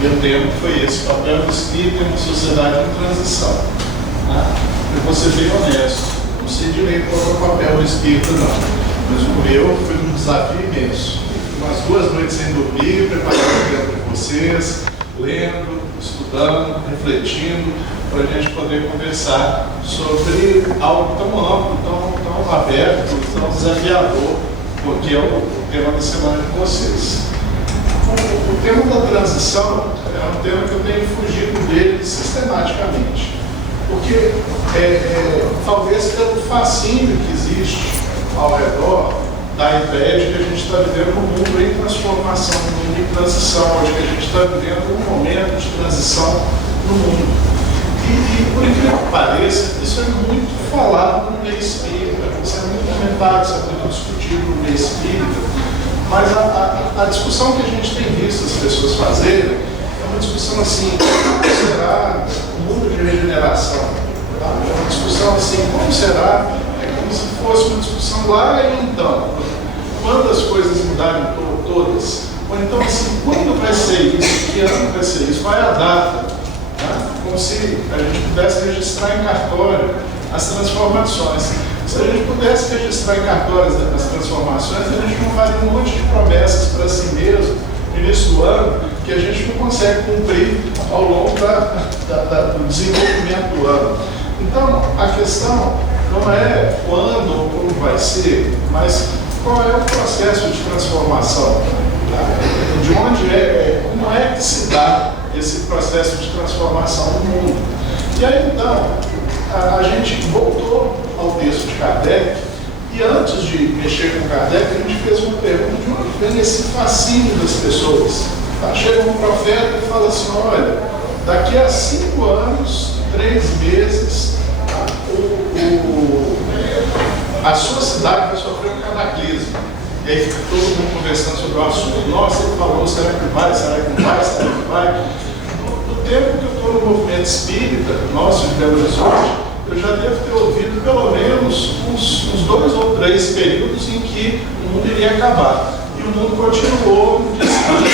E o tema foi esse: papel do espírito em uma sociedade em transição. Eu vou ser bem honesto, não sei direito qual é o papel do espírito, não. Mas o meu foi um desafio imenso. Umas 2 noites sem dormir, preparando o tempo de vocês, lendo, estudando, refletindo, para a gente poder conversar sobre algo tão amplo, tão aberto, tão desafiador, porque é o tema da semana de vocês. O tema da transição é um tema que eu tenho fugido dele sistematicamente, porque talvez pelo fascínio que existe ao redor da ideia de que a gente está vivendo um mundo em transformação, um mundo em transição, hoje que a gente está vivendo um momento de transição no mundo. E por incrível que pareça, isso é muito falado no meio espírita, isso é muito comentado, isso é muito discutido no meio espírita, mas a discussão que a gente tem visto as pessoas fazerem é uma discussão assim: como será o mundo de regeneração? É uma discussão assim: como será? É como se fosse uma discussão lá e então, quando as coisas mudarem todas, ou então assim, quando vai ser isso, que ano vai ser isso, vai a data. Como se a gente pudesse registrar em cartório as transformações. Se a gente pudesse registrar em cartórios as transformações, a gente não faria um monte de promessas para si mesmo no início do ano que a gente não consegue cumprir ao longo do desenvolvimento do ano. Então, a questão não é quando ou como vai ser, mas qual é o processo de transformação. De onde como é que se dá esse processo de transformação no mundo. E aí, então, a gente voltou ao texto de Kardec, e antes de mexer com Kardec, a gente fez uma pergunta: de onde vem esse fascínio das pessoas? Chega um profeta e fala assim: olha, daqui a 5 anos, 3 meses, a sua cidade vai sofrer um cataclismo. E aí fica todo mundo conversando sobre o assunto. Nossa, ele falou, será que vai, será que não vai, será que vai? No tempo que eu estou no movimento espírita, nosso de Belo Horizonte, eu já devo ter ouvido pelo menos uns 2 ou 3 períodos em que o mundo iria acabar. E o mundo continuou no descanso,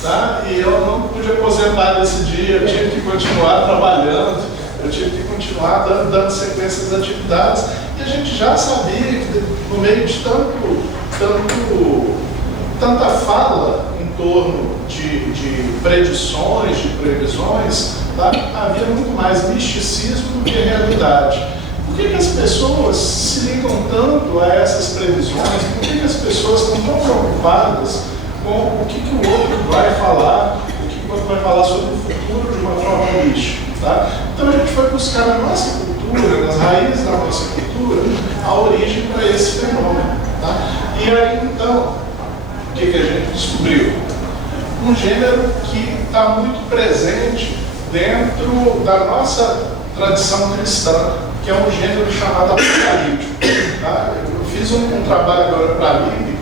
tá? E eu não pude aposentar nesse dia, eu tive que continuar trabalhando, eu tive que continuar dando sequência às atividades. E a gente já sabia que no meio de tanta fala em torno de predições, de previsões, tá? Havia muito mais misticismo do que realidade. Por que as pessoas se ligam tanto a essas previsões? Por que as pessoas estão tão preocupadas com o que o outro vai falar, o que o outro vai falar sobre o futuro de uma forma mística? Tá? Então a gente foi buscar na nossa cultura, nas raízes da nossa cultura, a origem para esse fenômeno. Tá? E aí, então, o que a gente descobriu? Um gênero que está muito presente dentro da nossa tradição cristã, que é um gênero chamado apocalíptico. Tá? Eu fiz um trabalho agora para a LIB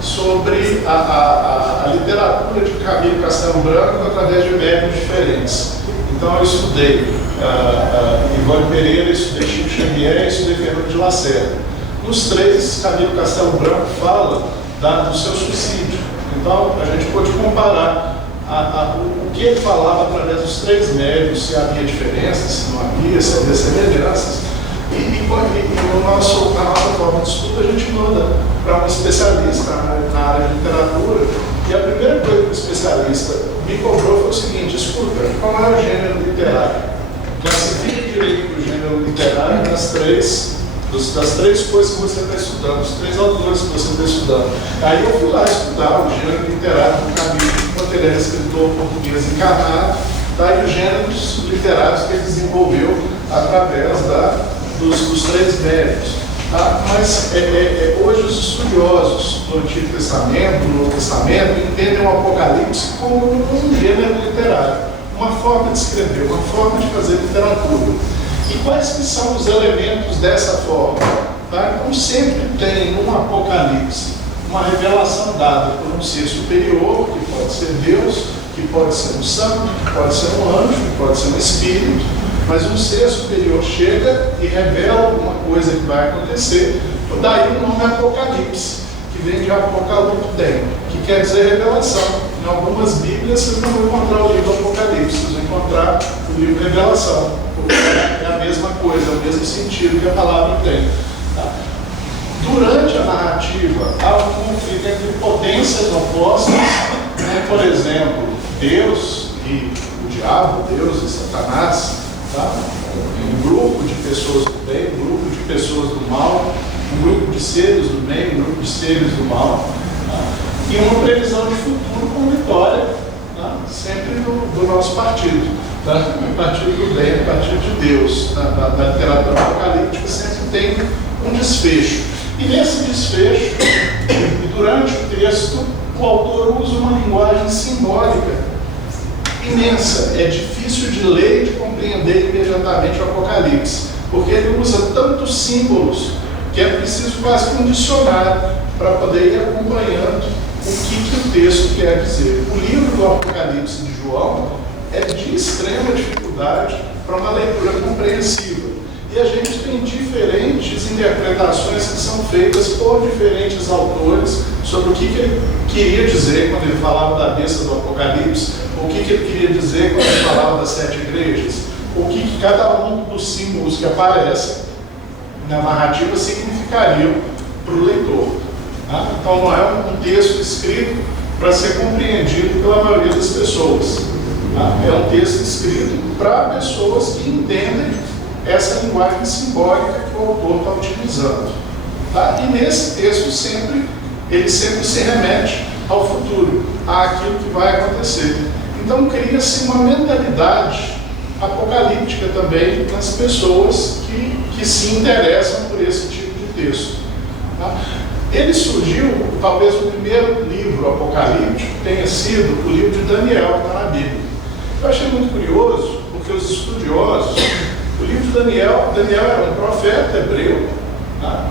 sobre a literatura de Camilo Castelo Branco através de médiuns diferentes. Então eu estudei Ivone Pereira, estudei Chico Xavier, estudei Fernando de Lacerda. Nos 3, Camilo Castelo Branco fala do seu suicídio. Então a gente pode comparar o que ele falava através dos 3 médiuns, se havia diferenças, se não havia, se havia semelhanças. E na nossa forma de estudo, a gente manda para um especialista na área de literatura, e a primeira coisa que o especialista me cobrou foi o seguinte: escuta, qual é o gênero literário? Classifique direito o gênero literário das 3 coisas que você está estudando, os 3 autores que você está estudando. Aí eu fui lá estudar o gênero literário do Camilo, enquanto ele era escritor português encarnado, tá? E os gêneros literários que ele desenvolveu através dos 3 médios. Tá? Mas hoje os estudiosos do Antigo Testamento, do Novo Testamento, entendem o Apocalipse como um gênero literário, uma forma de escrever, uma forma de fazer literatura. E quais que são os elementos dessa forma? Tá? Então sempre tem no Apocalipse uma revelação dada por um ser superior, que pode ser Deus, que pode ser um santo, que pode ser um anjo, que pode ser um espírito, mas um ser superior chega e revela alguma coisa que vai acontecer. Daí o nome Apocalipse, que vem de Apocaliptem, que quer dizer revelação. Em algumas Bíblias vocês não vão encontrar o livro Apocalipse, vocês vão encontrar o livro Revelação, porque é a mesma coisa, é o mesmo sentido que a palavra tem. Tá? Durante a narrativa, há um conflito entre potências opostas, como, por exemplo, Deus e o diabo, Deus e Satanás, tá? Um grupo de pessoas do bem, um grupo de pessoas do mal, um grupo de seres do bem, um grupo de seres do mal, tá? E uma previsão de futuro com vitória, tá? Sempre do nosso partido, tá? O partido do bem, o partido de Deus. Na literatura apocalíptica sempre tem um desfecho. E nesse desfecho, durante o texto, o autor usa uma linguagem simbólica imensa. É difícil de ler e de compreender imediatamente o Apocalipse, porque ele usa tantos símbolos que é preciso quase que um dicionário para poder ir acompanhando o que o texto quer dizer. O livro do Apocalipse de João é de extrema dificuldade para uma leitura compreensível. E a gente tem diferentes interpretações que são feitas por diferentes autores sobre o que ele queria dizer quando ele falava da besta do Apocalipse, o que ele queria dizer quando ele falava das 7 igrejas, o que cada um dos símbolos que aparecem na narrativa significariam para o leitor. Tá? Então não é um texto escrito para ser compreendido pela maioria das pessoas. Tá? É um texto escrito para pessoas que entendem essa linguagem simbólica que o autor está utilizando. Tá? E nesse texto ele sempre se remete ao futuro, àquilo que vai acontecer. Então cria-se uma mentalidade apocalíptica também nas pessoas que se interessam por esse tipo de texto. Tá? Ele surgiu, talvez o primeiro livro apocalíptico tenha sido o livro de Daniel, que está na Bíblia. Eu achei muito curioso, porque os estudiosos, o livro de Daniel era um profeta hebreu, tá?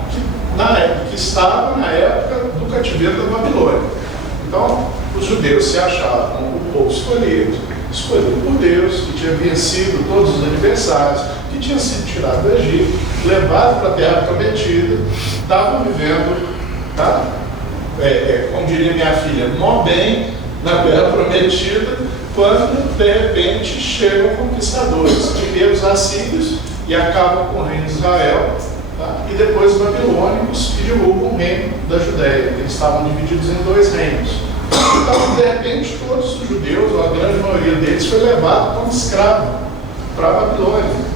que estava na época do cativeiro da Babilônia. Então, os judeus se achavam o povo escolhido por Deus, que tinha vencido todos os adversários, que tinha sido tirado do Egito, levado para a terra prometida, estavam vivendo, tá? Como diria minha filha, mó bem na terra prometida, quando de repente chegam conquistadores, primeiro os assírios, e acabam com o reino de Israel, tá? E depois os babilônicos, que derrubam o reino da Judéia. Eles estavam divididos em 2 reinos. Então, de repente, todos os judeus, ou a grande maioria deles, foi levado como escravo para a Babilônia.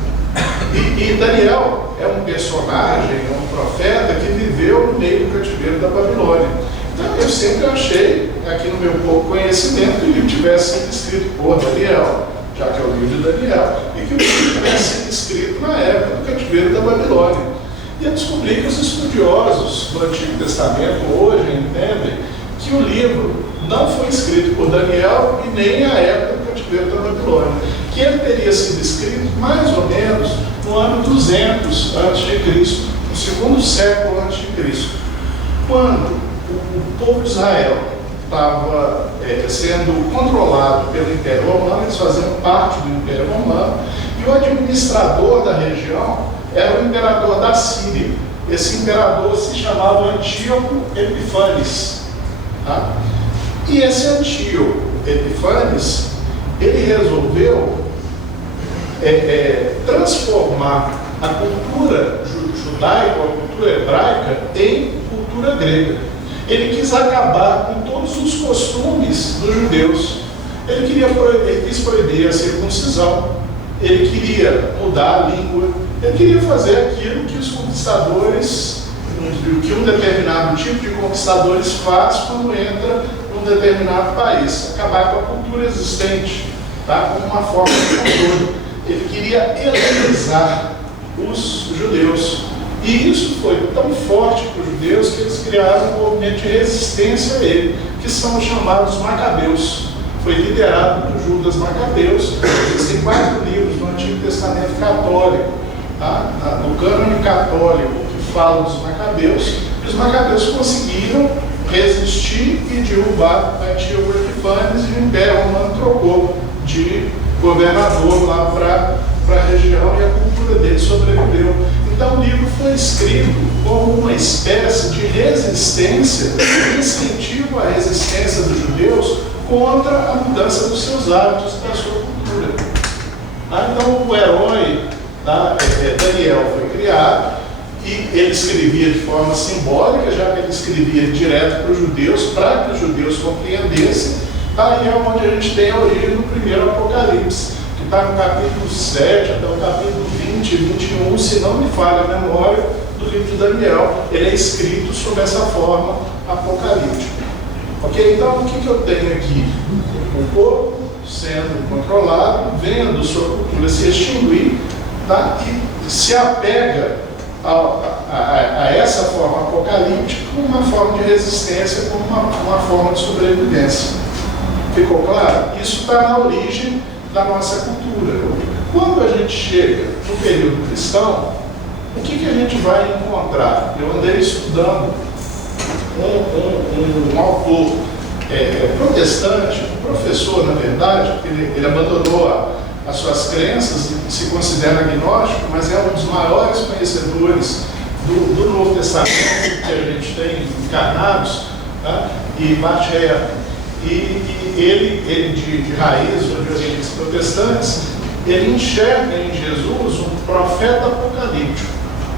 E Daniel é um personagem, é um profeta que viveu no meio do cativeiro da Babilônia. Então, eu sempre achei, aqui no meu pouco conhecimento, que o livro tivesse sido escrito por Daniel, já que é o livro de Daniel, e que o livro tivesse sido escrito na época do cativeiro da Babilônia. E eu descobri que os estudiosos do Antigo Testamento hoje entendem que o livro não foi escrito por Daniel e nem à época do cativeiro da Babilônia, que ele teria sido escrito mais ou menos no ano 200 a.C., no segundo século a.C., quando o povo de Israel estava sendo controlado pelo Império Romano. Eles faziam parte do Império Romano, e o administrador da região era o imperador da Síria. Esse imperador se chamava Antíoco Epifanes. Tá? E esse Antíoco Epifanes, ele resolveu transformar a cultura judaica, a cultura hebraica, em cultura grega. Ele quis acabar com todos os costumes dos judeus. Ele quis proibir a circuncisão, ele queria mudar a língua, ele queria fazer aquilo que os conquistadores, que um determinado tipo de conquistadores faz quando entra num determinado país, acabar com a cultura existente, tá? Como uma forma de controle. Ele queria helenizar os judeus. E isso foi tão forte para os judeus que eles criaram um movimento de resistência a ele, que são os chamados Macabeus. Foi liderado por Judas Macabeus. Existem 4 livros do Antigo Testamento católico, tá? No cânone católico, que falam dos Macabeus. E os Macabeus conseguiram resistir e derrubar Antíoco Epifanes, e o Império Romano trocou de governador lá para a região, e a cultura dele sobreviveu. Então o livro foi escrito como uma espécie de resistência, de incentivo à resistência dos judeus contra a mudança dos seus hábitos, da sua cultura. Então, o herói Daniel foi criado e ele escrevia de forma simbólica, já que ele escrevia direto para os judeus, para que os judeus compreendessem. Aí é onde a gente tem a origem do primeiro Apocalipse, que está no capítulo 7 até o capítulo 20, 21, se não me falha a memória, do livro de Daniel. Ele é escrito sob essa forma apocalíptica. Ok? Então, o que eu tenho aqui? O povo sendo controlado, vendo sua cultura se extinguir, tá? E se apega a essa forma apocalíptica como uma forma de resistência, como uma forma de sobrevivência. Ficou claro? Isso está na origem da nossa cultura. Quando a gente chega no período cristão, o que a gente vai encontrar? Eu andei estudando um autor protestante, um professor, na verdade, ele abandonou as suas crenças e se considera agnóstico, mas é um dos maiores conhecedores do Novo Testamento que a gente tem encarnados, tá? E Bachev. E ele de raiz, de origens protestantes, ele enxerga em Jesus um profeta apocalíptico,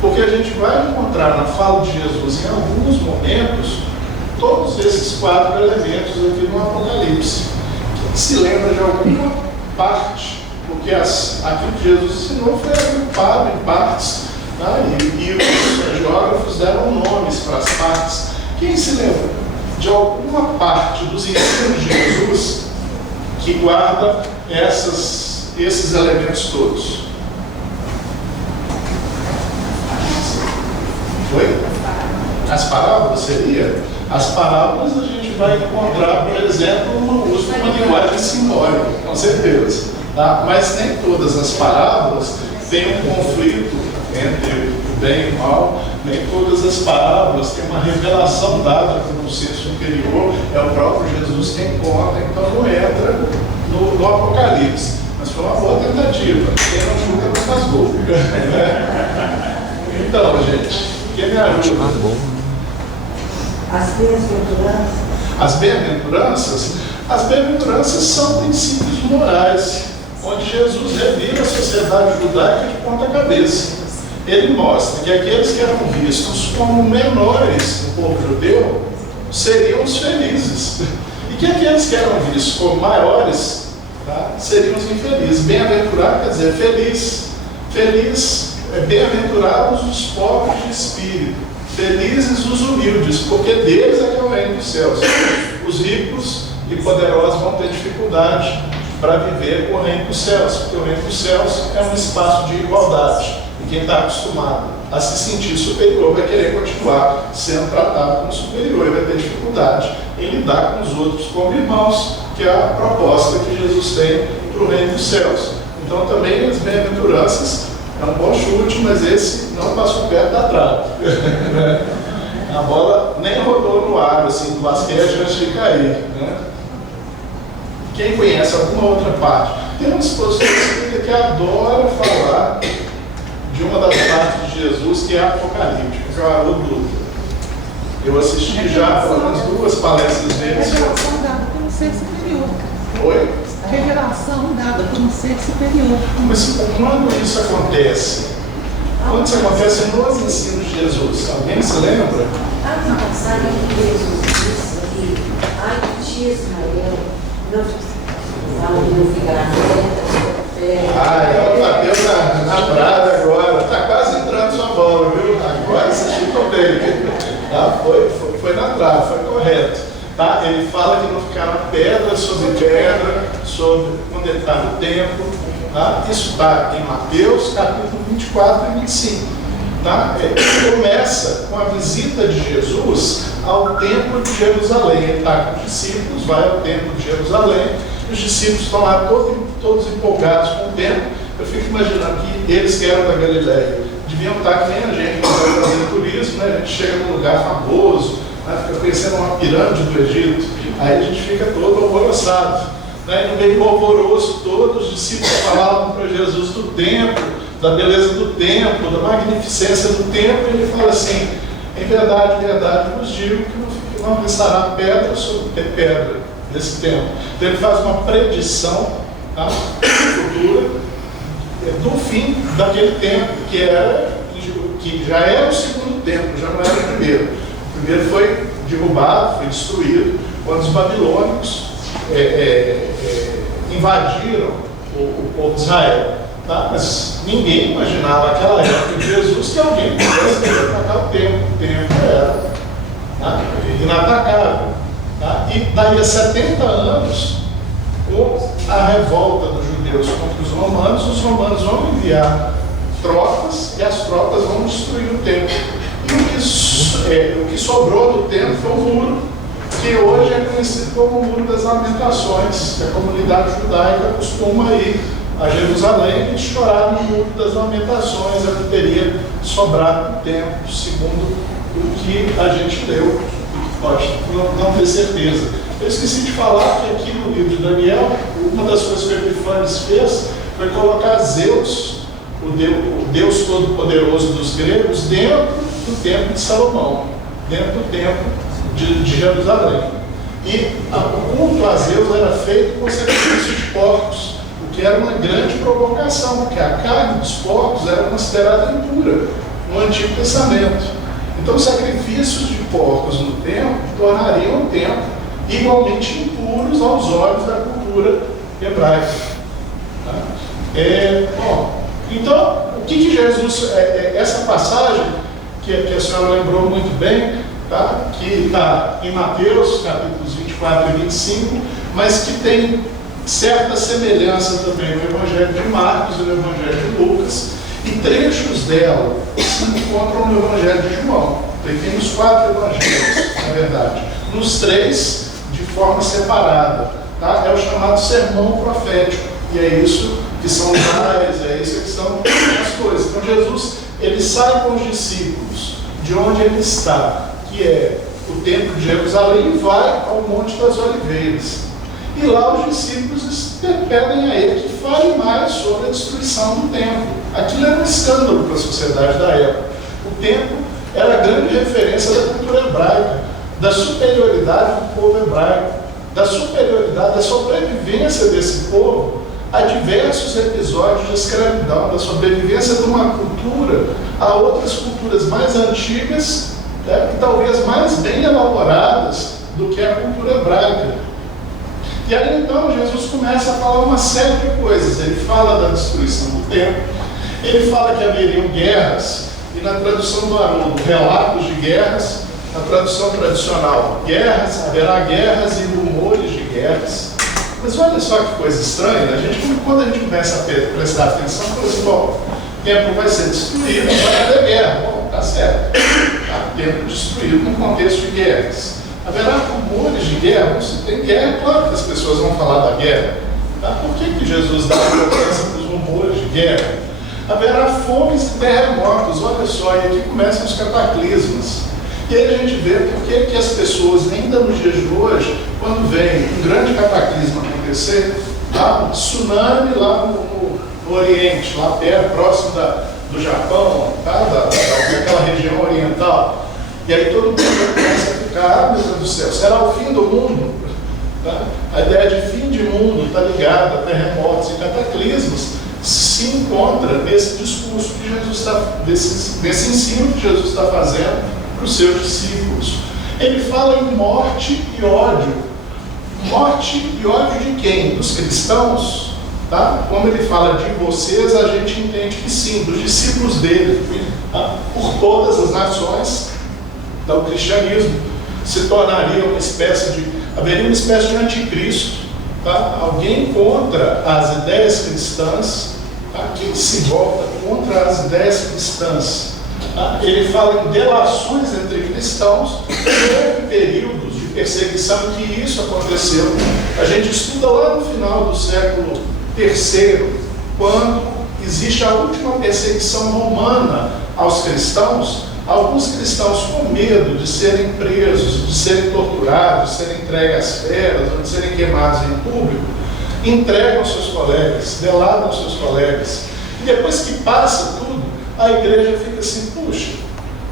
porque a gente vai encontrar na fala de Jesus, em alguns momentos, todos esses 4 elementos aqui no Apocalipse. Quem se lembra de alguma parte, porque aquilo que Jesus ensinou foi agrupado em partes, tá? E os geógrafos deram nomes para as partes. Quem se lembra de alguma parte dos ensinos de Jesus que guarda esses elementos todos? Foi? As parábolas seria? As parábolas a gente vai encontrar, por exemplo, no uso de uma linguagem simbólica, com certeza. Tá? Mas nem todas as parábolas têm um conflito entre o bem e o mal, nem todas as parábolas têm uma revelação dada por um ser superior, é o próprio Jesus quem conta, então não entra no Apocalipse. Mas foi uma boa tentativa, quem não julga não faz gol. Então, gente, quem me ajuda? As bem-aventuranças? As bem-aventuranças são princípios morais, onde Jesus revira a sociedade judaica de ponta cabeça. Ele mostra que aqueles que eram vistos como menores no povo judeu seriam os felizes, e que aqueles que eram vistos como maiores, tá, seriam os infelizes. Bem-aventurado quer dizer feliz. Feliz, bem-aventurados os pobres de espírito, felizes os humildes, porque deles é que é o reino dos céus. Os ricos e poderosos vão ter dificuldade para viver o reino dos céus, porque o reino dos céus é um espaço de igualdade. E quem está acostumado a se sentir superior vai querer continuar sendo tratado como superior e vai ter dificuldade em lidar com os outros como irmãos, que é a proposta que Jesus tem para o reino dos céus. Então também as bem-aventuranças é um bom chute, mas esse não passou perto da trave. A bola nem rodou no ar, assim, do basquete antes de cair. Né? Quem conhece alguma outra parte? Tem um expositor espírita que adora falar de uma das partes de Jesus que é apocalíptica, que é o Haroldo Dutra. Eu assisti já pelo menos 2 palestras dele. A revelação dada por um ser superior. Oi? A revelação dada por um ser superior. Mas quando isso acontece? Quando isso acontece nos ensinos de Jesus? Alguém se lembra? Não, sabe que Jesus disse que ai de ti, Israel, não fica na terra. Ela bateu na brada agora. Está quase entrando sua bola, viu? Agora você chutou bem. Tá? Foi na trave, foi correto. Tá? Ele fala que não ficará pedra sobre pedra, quando ele está no templo. Tá? Isso está em Mateus, capítulo 24 e 25. Tá? Ele começa com a visita de Jesus ao templo de Jerusalém. Ele está com os discípulos, vai ao templo de Jerusalém. Os discípulos estão lá todos empolgados com o templo. Eu fico imaginando que eles que eram da Galileia deviam estar que nem a gente que vai fazer turismo, né? A gente chega num lugar famoso, né? Fica conhecendo uma pirâmide do Egito, aí a gente fica todo alvoroçado. Né? No meio do alvoroço, todos os discípulos falavam para Jesus do templo, da beleza do templo, da magnificência do templo, e ele fala assim: em verdade, verdade vos digo que não restará pedra sobre pedra nesse templo. Então ele faz uma predição, tá, futura do fim daquele templo, que já era o segundo templo, já não era o primeiro. O primeiro foi derrubado, foi destruído, quando os babilônicos invadiram o povo de Israel. Tá? Mas ninguém imaginava naquela época de Jesus que alguém pudesse atacar o templo. O templo era, tá, inatacável. Tá? E daí a 70 anos, com a revolta dos judeus contra os romanos vão enviar tropas e as tropas vão destruir o templo. E o que sobrou do templo foi um muro, que hoje é conhecido como o Muro das Lamentações, que a comunidade judaica costuma ir a Jerusalém e chorar no Muro das Lamentações, é o que teria sobrado do templo, segundo o que a gente leu, e pode não ter certeza. Eu esqueci de falar que aqui no livro de Daniel, uma das coisas que o Epifanes fez foi colocar Zeus, o Deus Todo-Poderoso dos gregos, dentro do templo de Salomão, dentro do templo de Jerusalém. E o culto a Zeus era feito com sacrifício de porcos, o que era uma grande provocação, porque a carne dos porcos era considerada impura no Antigo Testamento. Então, os sacrifícios de porcos no templo tornariam o templo igualmente impuros aos olhos da cultura hebraica. Tá? Então, o que Jesus, essa passagem que a senhora lembrou muito bem, tá? Que está em Mateus, capítulos 24 e 25, mas que tem certa semelhança também no Evangelho de Marcos e no Evangelho de Lucas, e trechos dela se encontram no Evangelho de João. Então, tem os 4 evangelhos, na verdade. Nos 3, de forma separada. Tá? É o chamado sermão profético. E é isso que são os ais, é isso que são as coisas. Então, Jesus, ele sai com os discípulos de onde ele está, que é o templo de Jerusalém, e vai ao Monte das Oliveiras. E lá os discípulos pedem a ele que fale mais sobre a destruição do templo. Aquilo era um escândalo para a sociedade da época. O templo era a grande referência da cultura hebraica, da superioridade do povo hebraico, da superioridade, da sobrevivência desse povo a diversos episódios de escravidão, da sobrevivência de uma cultura a outras culturas mais antigas, e talvez mais bem elaboradas do que a cultura hebraica. E aí então Jesus começa a falar uma série de coisas. Ele fala da destruição do templo, ele fala que haveriam guerras, e na tradução do Haroldo, relatos de guerras, na tradução tradicional, haverá guerras e rumores de guerras. Mas olha só que coisa estranha, quando a gente começa a prestar atenção, fala assim: bom, o templo vai ser destruído, vai haver guerra. Bom, tá certo. Tá, o templo destruído num contexto de guerras. Haverá rumores de guerra? Se tem guerra, claro que as pessoas vão falar da guerra. Tá? Por que Jesus dá importância para os rumores de guerra? Haverá fomes e terremotos, olha só, e aqui começam os cataclismas. E aí a gente vê por que as pessoas, ainda nos dias de hoje, quando vem um grande cataclismo acontecer, tá? Um tsunami lá no Oriente, lá perto, próximo do Japão, tá? daquela região oriental, e aí todo mundo começa a ficar: meu Deus do céu, será o fim do mundo? Tá? A ideia de fim de mundo está ligada a terremotos e cataclismos, se encontra nesse discurso que Jesus está, desse ensino que Jesus está fazendo para os seus discípulos. Ele fala em morte e ódio. Morte e ódio de quem? Dos cristãos? Tá? Quando ele fala de vocês, a gente entende que sim, dos discípulos dele. Tá? Por todas as nações, o cristianismo se tornaria haveria uma espécie de anticristo. Tá? Alguém contra as ideias cristãs, tá? Quem se volta contra as ideias cristãs. Ele fala em delações entre cristãos. Houve períodos de perseguição que isso aconteceu. A gente estuda lá no final do século III, quando existe a última perseguição romana aos cristãos. Alguns cristãos, com medo de serem presos, de serem torturados, de serem entregues às feras, ou de serem queimados em público, entregam seus colegas, delatam seus colegas. depois que passa tudo, a igreja fica assim, puxa,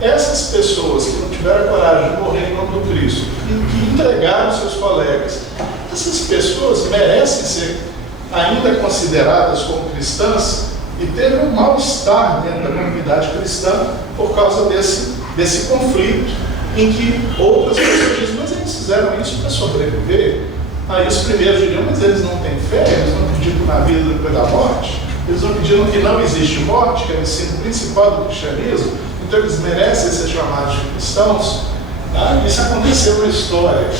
essas pessoas que não tiveram coragem de morrer em nome do Cristo e que entregaram seus colegas, essas pessoas merecem ser ainda consideradas como cristãs e ter um mal-estar dentro da comunidade cristã por causa desse conflito em que outras pessoas dizem, mas eles fizeram isso para sobreviver. Aí os primeiros diriam, mas eles não têm fé, eles não acreditam na vida depois da morte, eles não acreditam que não existe morte, que é o ensino principal do cristianismo, então eles merecem ser chamados de cristãos. Isso aconteceu na história.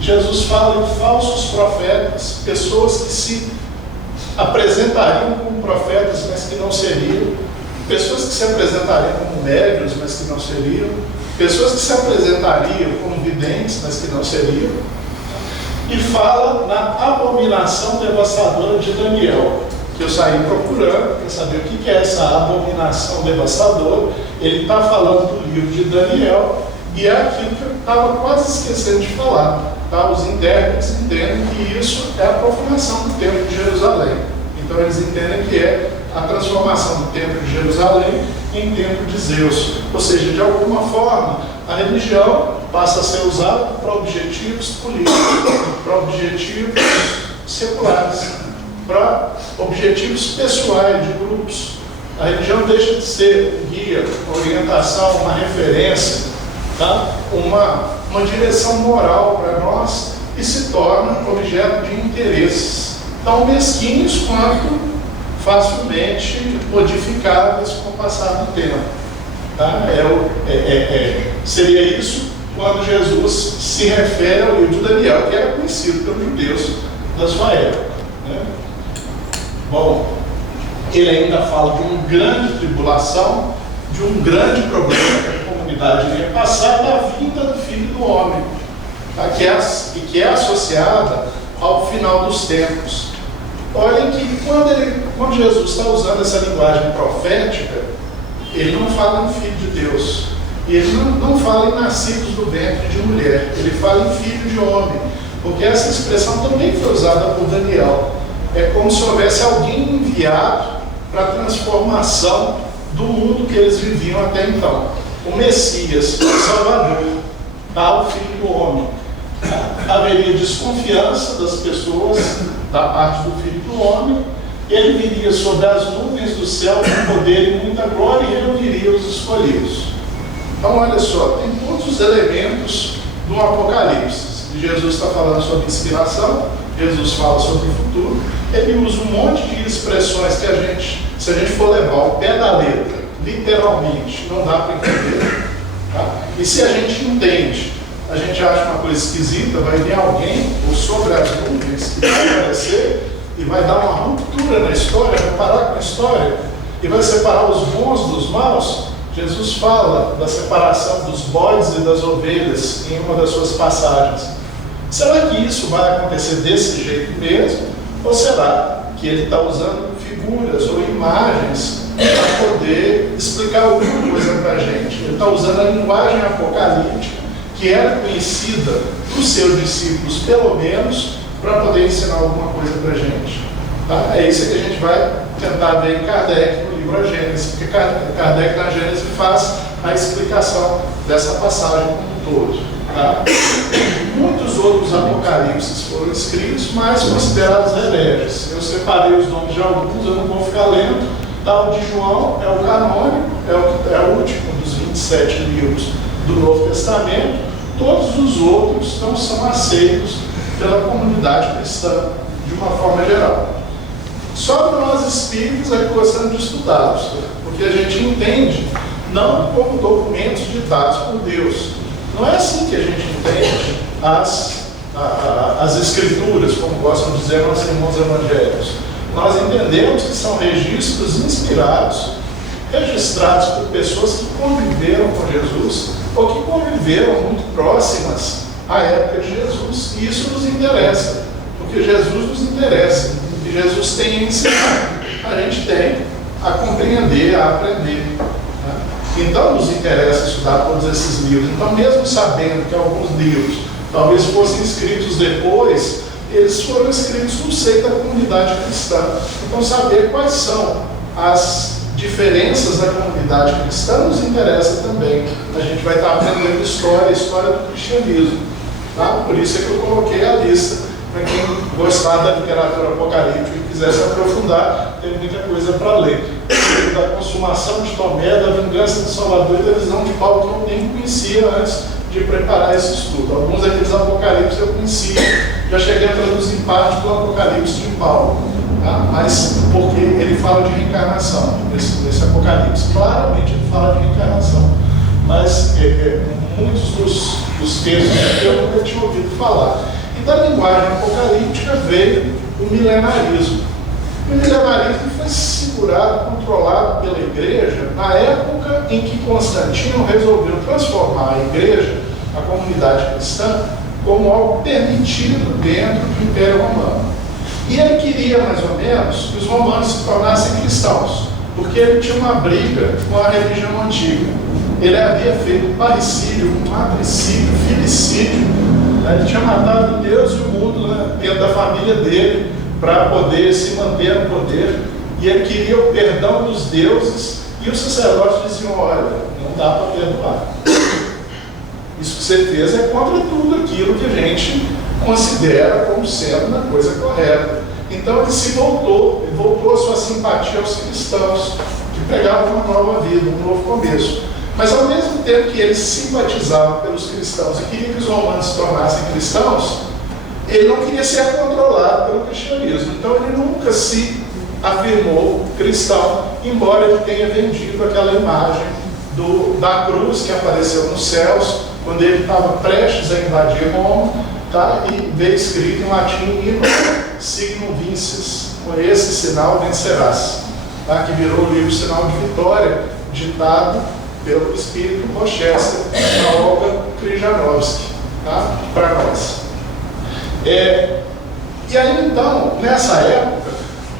Jesus fala em falsos profetas, pessoas que se apresentariam como profetas, mas que não seriam, pessoas que se apresentariam como médiuns, mas que não seriam, pessoas que se apresentariam como videntes, mas que não seriam, e fala na abominação devastadora de Daniel, que eu saí procurando para saber o que é essa abominação devastadora. Ele está falando do livro de Daniel, e é aquilo que eu estava quase esquecendo de falar. Os intérpretes entendem que isso é a profanação do templo de Jerusalém. Então eles entendem que é a transformação do templo de Jerusalém em templo de Zeus. Ou seja, de alguma forma, a religião passa a ser usada para objetivos políticos, para objetivos seculares, para objetivos pessoais de grupos. A religião deixa de ser um guia, uma orientação, uma referência, uma direção moral para nós e se torna objeto de interesses tão mesquinhos quanto facilmente modificáveis com o passar do tempo. Seria isso quando Jesus se refere ao livro de Daniel, que era conhecido pelos judeus da sua época. Bom, ele ainda fala de uma grande tribulação, de um grande problema que a comunidade iria passar, da vinda do Filho do Homem, que é associada ao final dos tempos. Olhem que quando Jesus está usando essa linguagem profética, ele não fala em Filho de Deus, e ele não fala em nascidos do ventre de mulher, ele fala em Filho de Homem, porque essa expressão também foi usada por Daniel. É como se houvesse alguém enviado para a transformação do mundo que eles viviam até então. O Messias, o Salvador, o Filho do Homem. Haveria desconfiança das pessoas da parte do Filho do Homem. Ele viria sobre as nuvens do céu com poder e muita glória e reuniria os escolhidos. Então, olha só, tem todos os elementos do Apocalipse. Jesus está falando sobre inspiração, Jesus fala sobre o futuro, ele usa um monte de expressões que se a gente for levar ao pé da letra, literalmente, não dá para entender. E se a gente entende, a gente acha uma coisa esquisita, vai vir alguém ou sobre as nuvens que vai aparecer e vai dar uma ruptura na história, vai parar com a história e vai separar os bons dos maus. Jesus fala da separação dos bodes e das ovelhas em uma das suas passagens. Será que isso vai acontecer desse jeito mesmo? Ou será que ele está usando figuras ou imagens para poder explicar alguma coisa para a gente? Ele está usando a linguagem apocalíptica, que era conhecida dos seus discípulos, pelo menos, para poder ensinar alguma coisa para a gente. É isso que a gente vai tentar ver em Kardec no livro A Gênese, porque Kardec na Gênese faz a explicação dessa passagem como um todo. Muitos outros apocalipses foram escritos, mas considerados hereges. Eu separei os nomes de alguns, eu não vou ficar lendo. O de João é o canônico, é o último dos 27 livros do Novo Testamento. Todos os outros não são aceitos pela comunidade cristã, de uma forma geral. Só nós espíritos é que gostamos de estudá-los, porque a gente entende não como documentos ditados por Deus. Não é assim que a gente entende as escrituras, como gostam de dizer nossos irmãos evangélicos. Nós entendemos que são registros inspirados, registrados por pessoas que conviveram com Jesus ou que conviveram muito próximas à época de Jesus. E isso nos interessa, porque Jesus nos interessa. E Jesus tem a ensinar, a gente tem a compreender, a aprender. Então nos interessa estudar todos esses livros. Então, mesmo sabendo que alguns livros talvez fossem escritos depois, eles foram escritos no seio da comunidade cristã. Então, saber quais são as diferenças da comunidade cristã nos interessa também. A gente vai estar aprendendo a história do cristianismo. Tá? Por isso é que eu coloquei a lista, para quem gostar da literatura apocalíptica e quiser se aprofundar, tem muita coisa para ler. Da consumação de Tomé, da vingança do Salvador e da visão de Paulo, que eu nem conhecia antes de preparar esse estudo. Alguns daqueles apocalipse eu conhecia, já cheguei a traduzir parte do Apocalipse de Paulo, tá? Mas porque ele fala de reencarnação, nesse Apocalipse, claramente ele fala de reencarnação, mas muitos dos textos que eu nunca tinha ouvido falar. E da linguagem apocalíptica veio o milenarismo. O milenarismo foi segurado, controlado pela igreja na época em que Constantino resolveu transformar a igreja, a comunidade cristã, como algo permitido dentro do Império Romano. E ele queria, mais ou menos, que os romanos se tornassem cristãos, porque ele tinha uma briga com a religião antiga. Ele havia feito parricídio, matricídio, filicídio. Ele tinha matado Deus e o mundo, né, dentro da família dele, para poder se manter no poder. E ele queria o perdão dos deuses, e os sacerdotes diziam: olha, não dá para perdoar. Isso que você fez é contra tudo aquilo que a gente considera como sendo uma coisa correta. Então ele voltou a sua simpatia aos cristãos, que pregavam uma nova vida, um novo começo. Mas ao mesmo tempo que ele simpatizava pelos cristãos e queria que os romanos se tornassem cristãos, ele não queria ser controlado pelo cristianismo. Então ele nunca se afirmou cristão, embora ele tenha vendido aquela imagem da cruz que apareceu nos céus, quando ele estava prestes a invadir Roma, tá? E veio escrito em latim: signum vinces, com esse sinal vencerás, tá? Que virou o livro Sinal de Vitória, ditado pelo espírito Rochester, na Olga Krzyżanowski, tá? Para nós. E aí então, nessa época,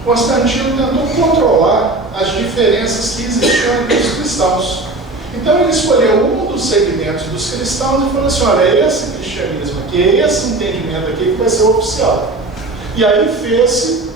Constantino tentou controlar as diferenças que existiam entre os cristãos. Então ele escolheu um dos segmentos dos cristãos e falou assim: olha, é esse cristianismo aqui, é esse entendimento aqui que vai ser oficial. E aí fez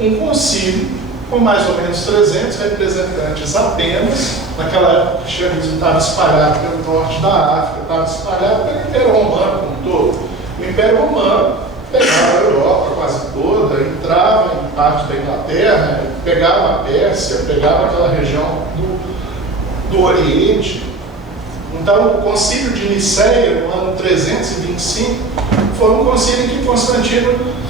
um concílio com mais ou menos 300 representantes apenas. Naquela época o cristianismo estava espalhado pelo norte da África, estava espalhado pelo Império Romano como um todo. O Império Romano pegava a Europa quase toda, entrava em parte da Inglaterra, pegava a Pérsia, pegava aquela região do Oriente. Então o concílio de Nicéia, no ano 325, foi um concílio em que Constantino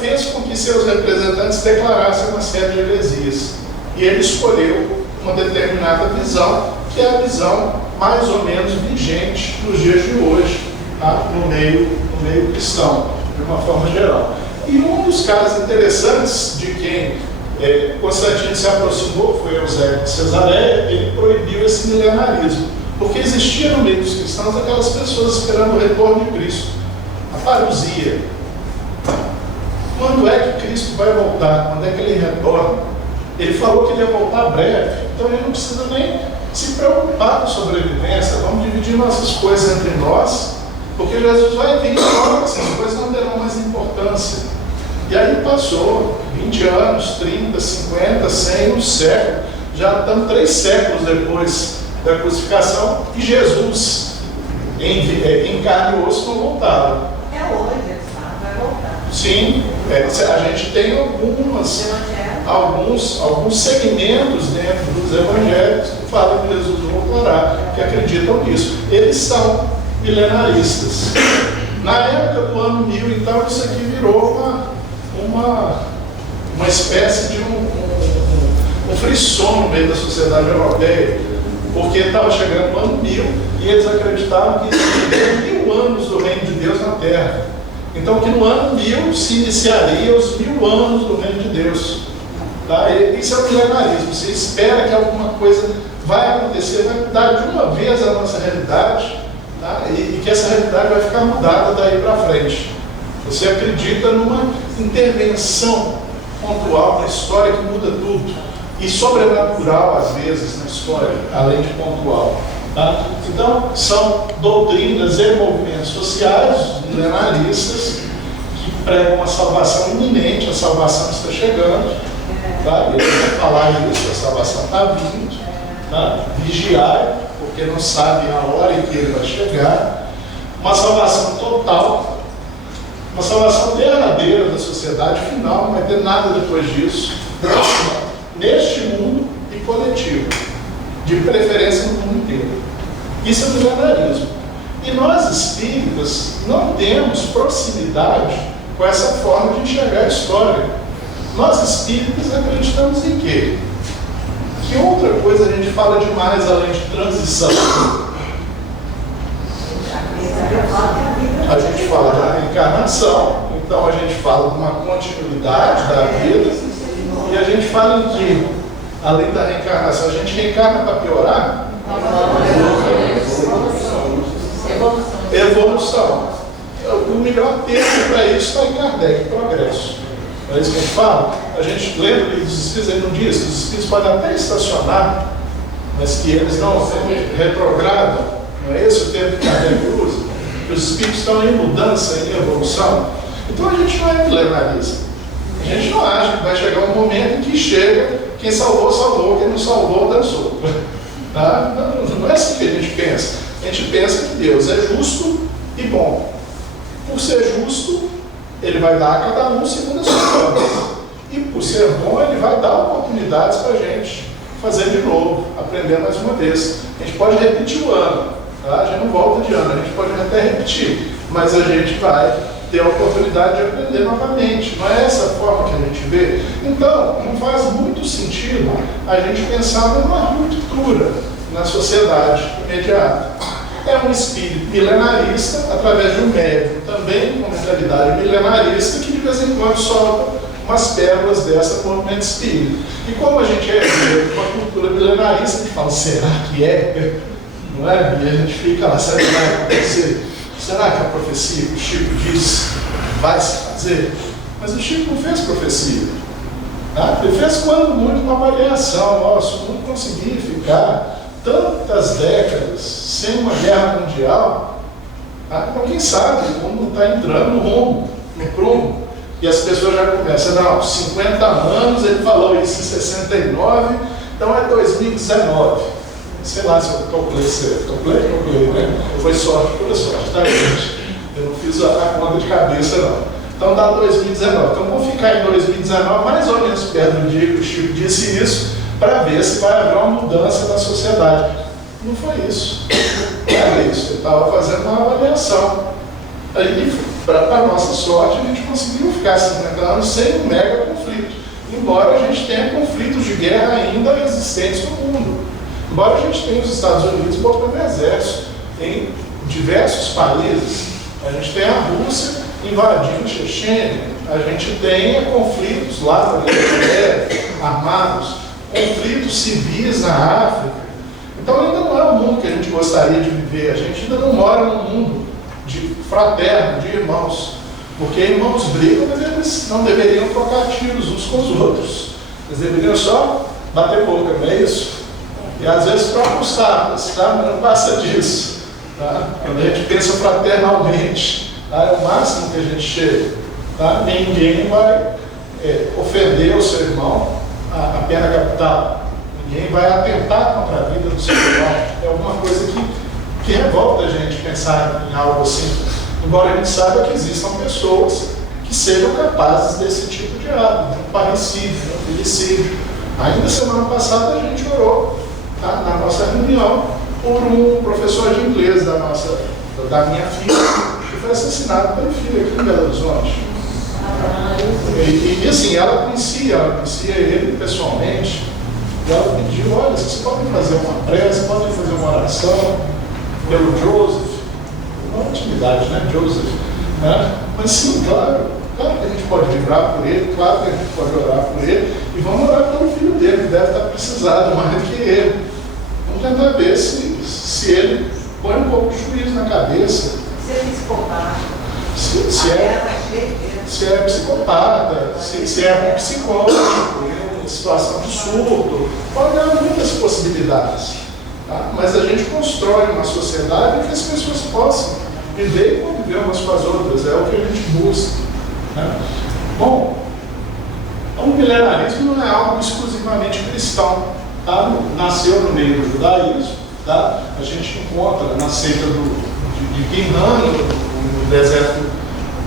fez com que seus representantes declarassem uma série de heresias. E ele escolheu uma determinada visão, que é a visão mais ou menos vigente nos dias de hoje, tá? no meio cristão, de uma forma geral. E um dos casos interessantes de quem Constantino se aproximou foi Eusébio de Cesareia. Ele proibiu esse milenarismo, porque existia no meio dos cristãos aquelas pessoas esperando o retorno de Cristo, a parousia. Quando é que Cristo vai voltar? Quando é que ele retorna? Ele falou que ele ia voltar breve, então ele não precisa nem se preocupar com sobrevivência. Vamos dividir nossas coisas entre nós, porque Jesus vai vir e logo essas coisas não terão mais importância. E aí passou 20 anos, 30, 50, 100, um século, já estamos 3 séculos depois da crucificação, e Jesus, em carne e osso, não voltava. É hoje, vai voltar. Sim, a gente tem alguns segmentos dentro dos evangelhos que falam que Jesus voltará, que acreditam nisso. Eles são milenaristas. Na época do ano 1000, então, isso aqui virou uma espécie de um frisson no meio da sociedade europeia, porque estava chegando o ano 1000 e eles acreditavam que existiam 1000 anos do reino de Deus na Terra. Então, que no ano 1000 se iniciaria os 1000 anos do reino de Deus. Tá? Isso é o milenarismo. Você espera que alguma coisa vai acontecer, vai mudar de uma vez a nossa realidade, tá? E que essa realidade vai ficar mudada daí para frente. Você acredita numa intervenção pontual na história que muda tudo, e sobrenatural às vezes na história, além de pontual. Tá? Então, são doutrinas e movimentos sociais milenaristas que pregam uma salvação iminente, a salvação está chegando, Tá? E ele vai falar isso, a salvação está vindo. Tá? Vigiar, porque não sabe a hora em que ele vai chegar. Uma salvação total, uma salvação derradeira da sociedade final, não vai ter nada depois disso, neste mundo e coletivo, de preferência no mundo inteiro. Isso é milenarismo. E nós espíritas não temos proximidade com essa forma de enxergar a história. Nós espíritas acreditamos em quê? Que outra coisa a gente fala demais além de transição? A gente fala da reencarnação, então a gente fala de uma continuidade da vida, e a gente fala em que, além da reencarnação, a gente reencarna para piorar? Evolução. O melhor termo para isso está em Kardec, progresso. Não é isso que a gente fala? A gente lembra que os espíritos, ele não diz que os espíritos podem até estacionar, mas que eles não retrogradam. Não é esse o termo que Kardec usa? Que os espíritos estão em mudança, em evolução. Então a gente não é milenarista. A gente não acha que vai chegar um momento em que chega, quem salvou, salvou, quem não salvou, dançou. Tá? Não é assim que a gente pensa. A gente pensa que Deus é justo e bom. Por ser justo, ele vai dar a cada um segundo as suas obras. E por ser bom, ele vai dar oportunidades para a gente fazer de novo, aprender mais uma vez. A gente pode repetir o ano, tá? A gente não volta de ano, a gente pode até repetir, mas a gente vai ter a oportunidade de aprender novamente. Não é essa forma que a gente vê? Então, não faz muito sentido a gente pensar numa ruptura na sociedade imediata. É um espírito milenarista, através de um médium também com mentalidade milenarista, que de vez em quando solta umas pérolas dessa no movimento espírita. E como a gente é uma cultura milenarista, a gente fala, será que é? Não é? E a gente fica lá, será que vai acontecer? Será que a profecia que o Chico disse vai se fazer? Mas o Chico não fez profecia. Tá? Ele fez quando muito uma avaliação. Ó, se o mundo conseguir ficar tantas décadas sem uma guerra mundial, tá? Então quem sabe o mundo está entrando no prumo. E as pessoas já começam, não, 50 anos, ele falou isso em 69, então é 2019. Sei lá se eu calculei certo. Calculei, né? Foi sorte, pura sorte, tá, gente? Eu não fiz a conta de cabeça, não. Então dá 2019. Então vamos ficar em 2019, mais ou menos perto do dia que o Chico disse isso, para ver se vai haver uma mudança na sociedade. Não foi isso. Não era isso. Ele estava fazendo uma avaliação. Aí, para nossa sorte, a gente conseguiu ficar 50 anos sem um mega conflito. Embora a gente tenha conflitos de guerra ainda existentes no mundo. Embora a gente tenha os Estados Unidos botando exército em diversos países. A gente tem a Rússia invadindo a Chechênia. A gente tem conflitos lá no Oriente Médio, armados. Conflitos civis na África. Então ainda não é o mundo que a gente gostaria de viver. A gente ainda não mora num mundo de fraterno, de irmãos. Porque irmãos brigam, mas eles não deveriam trocar tiros uns com os outros. Eles deveriam só bater boca, não é isso? E às vezes trocam os tapas, tá? Mas não passa disso. Tá? Quando a gente pensa fraternalmente, tá? É o máximo que a gente chega. Tá? Ninguém vai ofender o seu irmão a pena capital. Ninguém vai atentar contra a vida do seu irmão. É alguma coisa que revolta a gente pensar em algo assim. Embora a gente saiba que existam pessoas que sejam capazes desse tipo de ato, de um parricídio, de um felicídio. Ainda semana passada a gente orou, tá, na nossa reunião por um professor de inglês da minha filha, que foi assassinado pelo filho aqui em Belo Horizonte. E assim, ela conhecia ele pessoalmente, e ela pediu, olha, vocês podem fazer uma prece, podem fazer uma oração pelo Joseph, uma intimidade, né, Joseph, né? Mas sim, claro que a gente pode vibrar por ele, claro que a gente pode orar por ele, e vamos orar pelo filho dele, que deve estar precisado mais do que ele. Vamos tentar ver se ele põe um pouco de juízo na cabeça. Se ele Se é psicopata, se é psicólogo, em situação de surto, pode haver muitas possibilidades. Tá? Mas a gente constrói uma sociedade em que as pessoas possam viver e conviver umas com as outras, é o que a gente busca. Né? Bom, Então, o milenarismo não é algo exclusivamente cristão, tá? Nasceu no meio do judaísmo, tá? A gente encontra na seita de Qumran,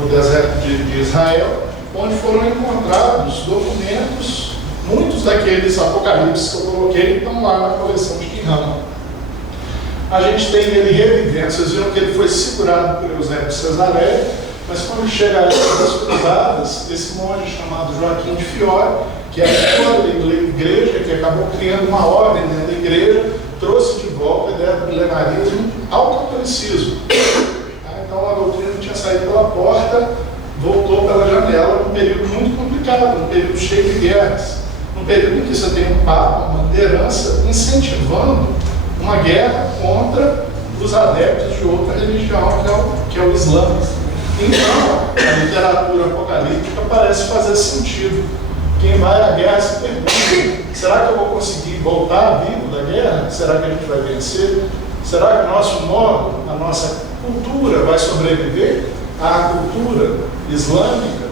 no deserto de Israel, onde foram encontrados documentos, muitos daqueles apocalipses que eu coloquei estão lá na coleção de Qumran. A gente tem nele evidências, vocês viram que ele foi segurado por Eusébio de Cesareia, mas quando chega a época das cruzadas, esse monge chamado Joaquim de Fiore, que era da igreja, que acabou criando uma ordem dentro da igreja, trouxe de volta a ideia do milenarismo ao catolicismo. Então a doutrina tinha saído pela porta, voltou pela janela, num período muito complicado, num período cheio de guerras, num período em que você tem um papa, uma liderança, incentivando uma guerra contra os adeptos de outra religião, que é o Islã. Então, a literatura apocalíptica parece fazer sentido. Quem vai à guerra se pergunta: será que eu vou conseguir voltar vivo da guerra? Será que a gente vai vencer? Será que o nosso modo, a nossa cultura vai sobreviver à cultura islâmica?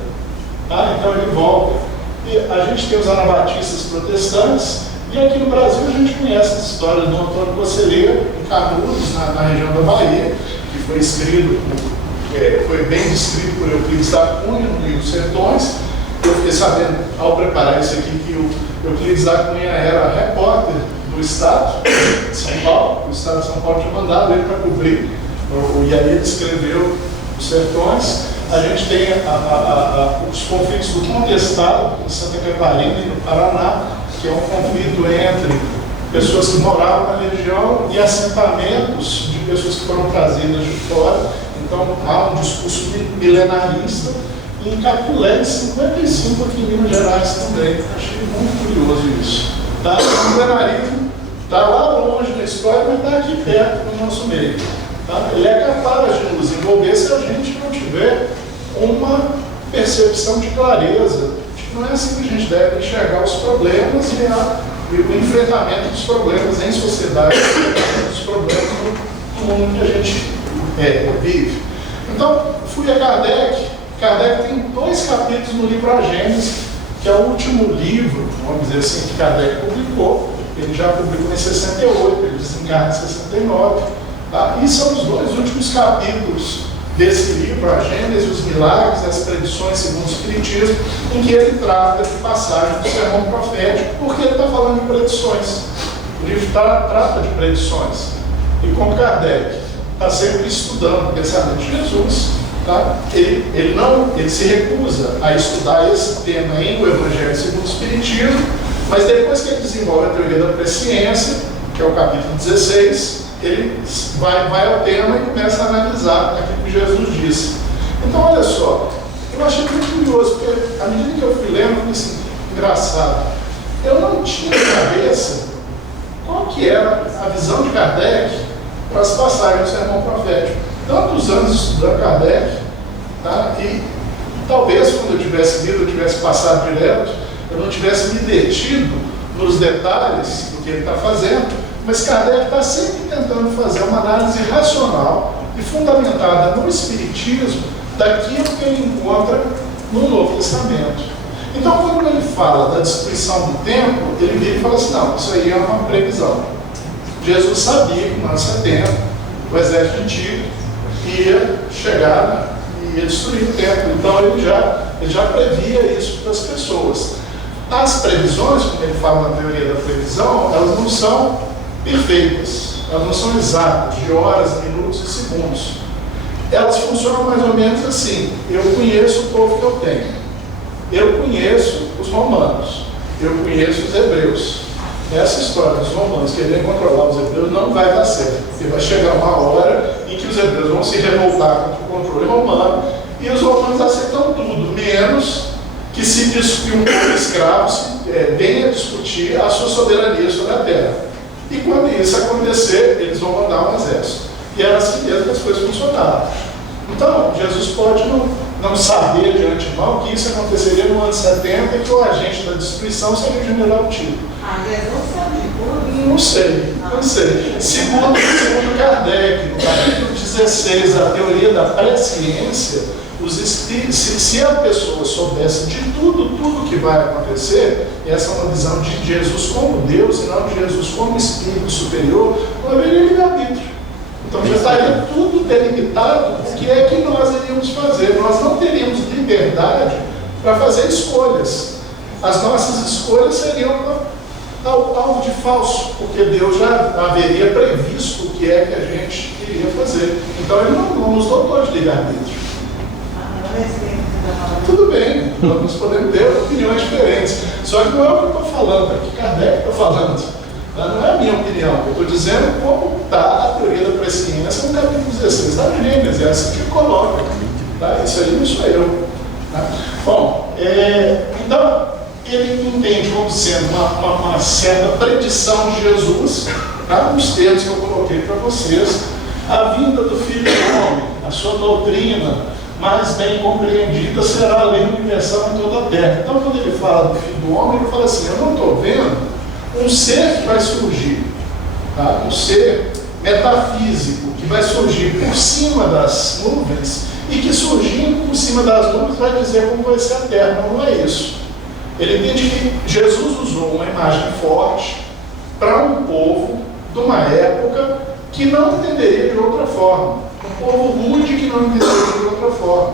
Tá? Então ele volta. E a gente tem os anabatistas protestantes, e aqui no Brasil a gente conhece as histórias do Antônio Conselheiro, em Canudos, na região da Bahia, que foi escrito, foi bem descrito por Euclides da Cunha no livro Sertões. Eu fiquei sabendo, ao preparar isso aqui, que o Euclides da Cunha era repórter do Estado de São Paulo. O Estado de São Paulo tinha mandado ele para cobrir, e aí ele escreveu os Sertões. A gente tem os conflitos do Contestado, em Santa Catarina e no Paraná, que é um conflito entre pessoas que moravam na região e assentamentos de pessoas que foram trazidas de fora. Então há um discurso milenarista. E em Capulé, em 55, aqui em Minas Gerais também. Achei muito curioso isso. Tá? O milenarismo está lá longe na história, mas está aqui perto no nosso meio. Tá? Ele é capaz de nos envolver se a gente não tiver uma percepção de clareza. Não é assim que a gente deve enxergar os problemas e o enfrentamento dos problemas em sociedade, dos problemas no mundo que a gente vive. Então, fui a Kardec. Kardec tem 2 capítulos no livro A Gênese, que é o último livro, vamos dizer assim, que Kardec publicou. Ele já publicou em 68, ele desencarna em 69. Tá? E são os 2 últimos capítulos desse livro, A Gênese, os Milagres, as Predições segundo o Espiritismo, em que ele trata de passagem do sermão profético, porque ele está falando de predições. O livro trata de predições. E como Kardec está sempre estudando o pensamento de Jesus, tá? ele se recusa a estudar esse tema em O Evangelho segundo o Espiritismo, mas depois que ele desenvolve a teoria da presciência, que é o capítulo 16, ele vai ao tema e começa a analisar aquilo que Jesus disse. Então, olha só, eu achei muito curioso, porque à medida que eu fui lendo, eu falei assim, engraçado, eu não tinha na cabeça qual que era a visão de Kardec para as passagens do sermão profético. Tantos anos estudando Kardec, tá? E talvez quando eu tivesse lido, eu tivesse passado direto, eu não tivesse me detido nos detalhes do que ele está fazendo, mas Kardec está sempre tentando fazer uma análise racional e fundamentada no Espiritismo daquilo que ele encontra no Novo Testamento. Então, quando ele fala da destruição do templo, ele vira e fala assim, não, isso aí é uma previsão. Jesus sabia que no ano 70 o exército antigo ia chegar e ia destruir o templo. Então ele já previa isso para as pessoas. As previsões, como ele fala na teoria da previsão, elas não são perfeitas, elas não são exatas, de horas, minutos e segundos. Elas funcionam mais ou menos assim: eu conheço o povo que eu tenho, eu conheço os romanos, eu conheço os hebreus. Essa história dos romanos querendo controlar os hebreus não vai dar certo, porque vai chegar uma hora em que os hebreus vão se revoltar contra o controle romano e os romanos aceitam tudo, menos que um povo escravo venha discutir a sua soberania sobre a terra. E quando isso acontecer, eles vão mandar um exército. E era assim mesmo que as coisas funcionavam. Então, Jesus pode não saber de antemão que isso aconteceria no ano 70 e que o agente da destruição seria o general Tito. Jesus não sabe. Não sei. Segundo Kardec, no capítulo 16, a teoria da presciência, os espíritos, se a pessoa soubesse de tudo que vai acontecer, e essa é uma visão de Jesus como Deus e não de Jesus como Espírito superior, não haveria livre-arbítrio. Então já estaria tudo delimitado o que é que nós iríamos fazer. Nós não teríamos liberdade para fazer escolhas. As nossas escolhas seriam algo de falso, porque Deus já haveria previsto o que é que a gente iria fazer. Então Ele não nos dotou de livre-arbítrio. Tudo bem, nós podemos ter opiniões diferentes. Só que não é o que eu estou falando, é o que Kardec está falando. Não é a minha opinião. Eu estou dizendo como está a teoria da presciência no capítulo 16 da Gênesis. É assim que coloca. Tá? Isso aí não sou eu. Tá? Bom, então, ele entende como sendo uma certa predição de Jesus, tá? Nos termos que eu coloquei para vocês, a vinda do Filho do Homem, a sua doutrina mais bem compreendida será a lei universal em toda a terra. Então, quando ele fala do Filho do Homem, ele fala assim: eu não estou vendo um ser que vai surgir, tá? Um ser metafísico que vai surgir por cima das nuvens e que surgindo por cima das nuvens vai dizer como vai ser a terra. Não é isso. Ele entende que Jesus usou uma imagem forte para um povo de uma época que não entenderia de outra forma. Um povo rude que não entenderia de outra forma.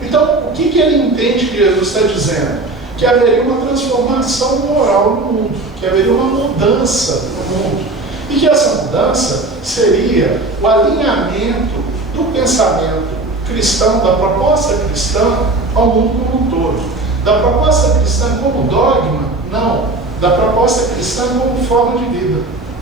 Então, o que ele entende que Jesus está dizendo? Que haveria uma transformação moral no mundo, que haveria uma mudança no mundo. E que essa mudança seria o alinhamento do pensamento cristão, da proposta cristã ao mundo como um todo. Da proposta cristã como dogma, não. Da proposta cristã como forma de vida.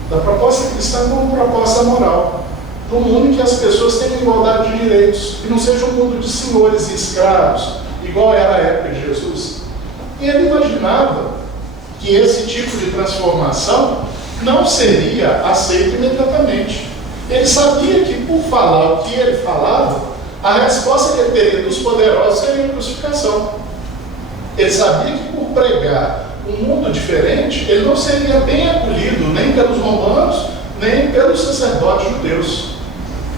Da proposta cristã como proposta moral. De um mundo em que as pessoas tenham igualdade de direitos, que não seja um mundo de senhores e escravos, igual era a época de Jesus. E ele imaginava que esse tipo de transformação não seria aceito imediatamente. Ele sabia que, por falar o que ele falava, a resposta que ele teria dos poderosos seria a crucificação. Ele sabia que, por pregar um mundo diferente, ele não seria bem acolhido nem pelos romanos, nem pelos sacerdotes judeus.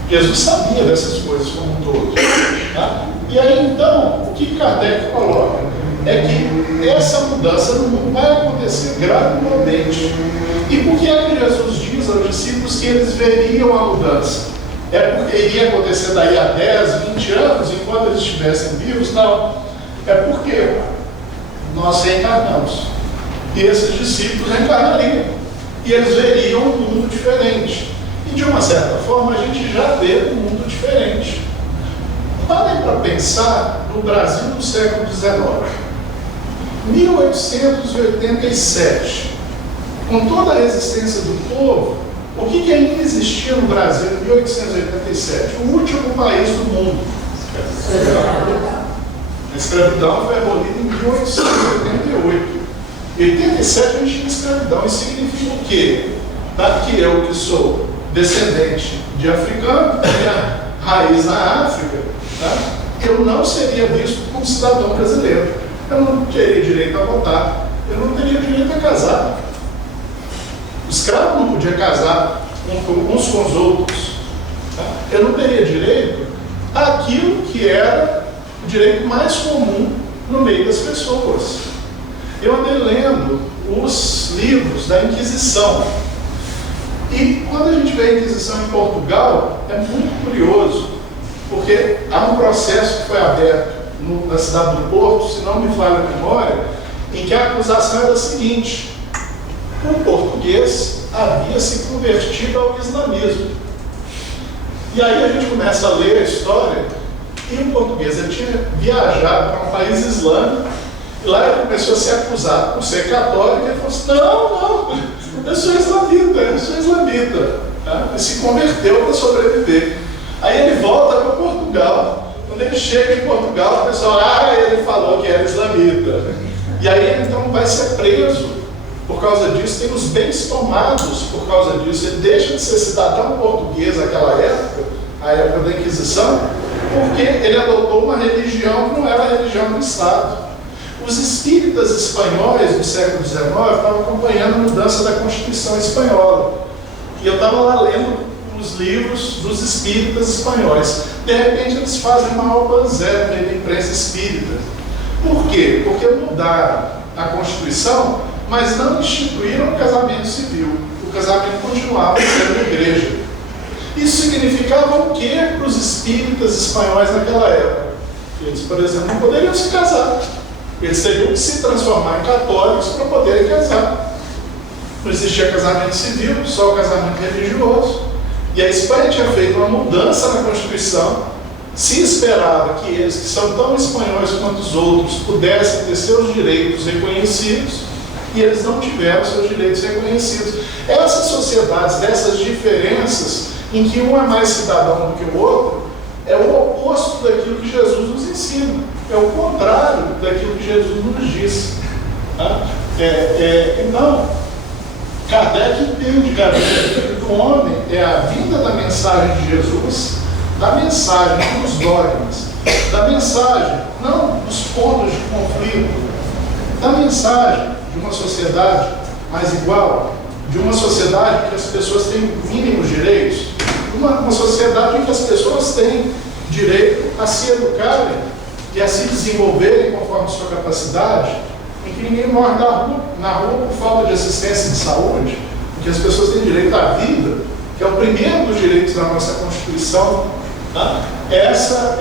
Jesus sabia dessas coisas como um todo. Tá? E aí, então, o que Kardec coloca é que essa mudança no mundo vai acontecer gradualmente. E por que é que Jesus diz aos discípulos que eles veriam a mudança? É porque iria acontecer daí a 10, 20 anos, enquanto eles estivessem vivos? Não. É porque nós reencarnamos. E esses discípulos reencarnariam. E eles veriam um mundo diferente. E de uma certa forma a gente já vê um mundo diferente. Parem para pensar no Brasil do século XIX. 1887, com toda a resistência do povo, o que ainda existia no Brasil em 1887? O último país do mundo. A escravidão foi abolida em 1888. Em 87 a gente tinha escravidão. Isso significa o quê? Que eu, que sou descendente de africano, minha raiz na África, tá? Eu não seria visto como cidadão brasileiro. Eu não teria direito a votar. Eu não teria direito a casar. O escravo não podia casar uns com os outros. Tá? Eu não teria direito àquilo que era o direito mais comum no meio das pessoas. Eu andei lendo os livros da Inquisição. E quando a gente vê a Inquisição em Portugal, é muito curioso, porque há um processo que foi aberto na cidade do Porto, se não me falha a memória, em que a acusação era a seguinte: o português havia se convertido ao islamismo. E aí a gente começa a ler a história, e o português ele tinha viajado para um país islâmico, e lá ele começou a ser acusado por ser católico, e ele falou assim: não, eu sou islamita. Tá? Ele se converteu para sobreviver. Aí ele volta para Portugal. Quando ele chega em Portugal, o pessoal, ele falou que era islamita. E aí ele então vai ser preso por causa disso, tem os bens tomados por causa disso. Ele deixa de ser cidadão português naquela época, a época da Inquisição, porque ele adotou uma religião que não era a religião do Estado. Os espíritas espanhóis do século XIX estavam acompanhando a mudança da Constituição espanhola. E eu estava lá lendo nos livros dos espíritas espanhóis. De repente eles fazem uma alba zero na imprensa espírita. Por quê? Porque mudaram a Constituição, mas não instituíram o casamento civil. O casamento continuava sendo na igreja. Isso significava o que para os espíritas espanhóis naquela época? Eles, por exemplo, não poderiam se casar. Eles teriam que se transformar em católicos para poderem casar. Não existia casamento civil, só o casamento religioso. E a Espanha tinha feito uma mudança na Constituição. Se esperava que eles, que são tão espanhóis quanto os outros, pudessem ter seus direitos reconhecidos, e eles não tiveram seus direitos reconhecidos. Essas sociedades, dessas diferenças, em que um é mais cidadão do que o outro, é o oposto daquilo que Jesus nos ensina. É o contrário daquilo que Jesus nos disse. Tá? Então, Kardec entende, que o homem é a vinda da mensagem de Jesus, da mensagem, não dos dogmas, da mensagem, não dos pontos de conflito, da mensagem de uma sociedade mais igual, de uma sociedade em que as pessoas têm mínimos direitos, uma sociedade em que as pessoas têm direito a se educarem e a se desenvolverem conforme sua capacidade, em que ninguém morre na rua por falta de assistência de saúde, em que as pessoas têm direito à vida, que é o primeiro dos direitos da nossa Constituição. Tá? Essa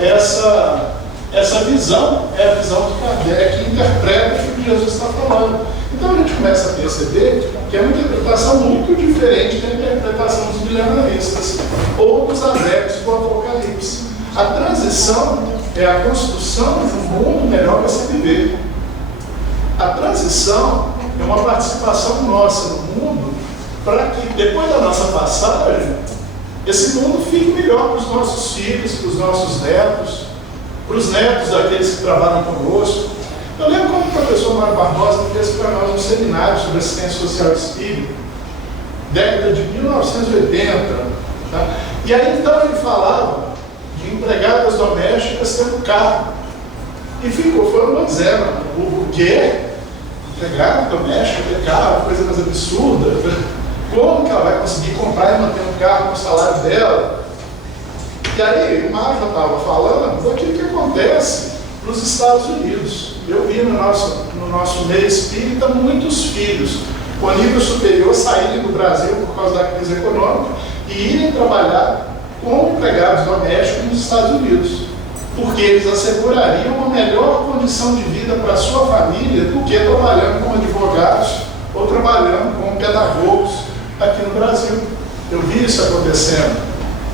visão é a visão que Kardec interpreta o que Jesus está falando. Então a gente começa a perceber que é uma interpretação muito diferente da interpretação dos milenaristas ou dos adeptos do Apocalipse. A transição é a construção de um mundo melhor para se viver. A transição é uma participação nossa no mundo para que, depois da nossa passagem, esse mundo fique melhor para os nossos filhos, para os nossos netos, para os netos daqueles que trabalham conosco. Eu lembro quando o professor Mário Barbosa fez para nós um seminário sobre assistência social espírita, década de 1980. Tá? E aí então ele falava de empregadas domésticas tendo carro. E foi uma zero. O quê? Empregada doméstica ter carro, coisa mais absurda. Como que ela vai conseguir comprar e manter um carro com o salário dela? E aí o Mário já estava falando daquilo que acontece nos Estados Unidos. Eu vi no nosso meio espírita muitos filhos com nível superior saírem do Brasil por causa da crise econômica e irem trabalhar como empregados domésticos nos Estados Unidos, porque eles assegurariam uma melhor condição de vida para a sua família do que trabalhando como advogados ou trabalhando como pedagogos aqui no Brasil. Eu vi isso acontecendo.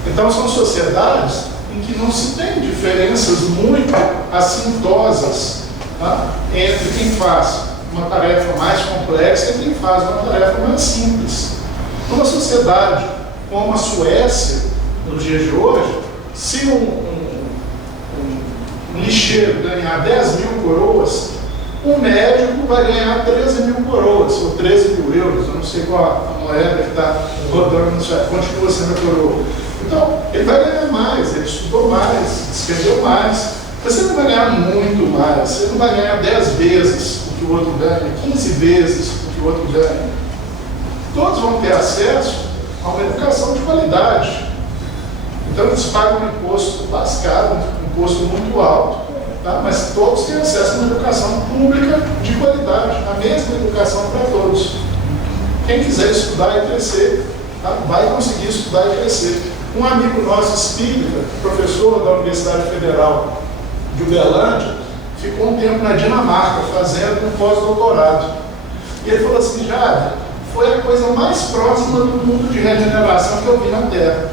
Então são sociedades em que não se tem diferenças muito assintosas, tá? Entre quem faz uma tarefa mais complexa e quem faz uma tarefa mais simples. Numa sociedade como a Suécia, nos dias de hoje, se um lixeiro ganhar 10 mil coroas, um médico vai ganhar 13 mil coroas, ou 13 mil euros, eu não sei qual a moeda que está rodando no Suécia, continua sendo a coroa. Então, ele vai ganhar mais, ele estudou mais, escreveu mais. Mas você não vai ganhar muito mais, você não vai ganhar 10 vezes o que o outro ganha, 15 vezes o que o outro ganha. Todos vão ter acesso a uma educação de qualidade. Então eles pagam um imposto lascado, um imposto muito alto, tá? Mas todos têm acesso a uma educação pública de qualidade, a mesma educação para todos. Quem quiser estudar e crescer, tá? Vai conseguir estudar e crescer. Um amigo nosso espírita, professor da Universidade Federal de Uberlândia, ficou um tempo na Dinamarca fazendo um pós-doutorado. E ele falou assim: Jade, foi a coisa mais próxima do mundo de regeneração que eu vi na Terra.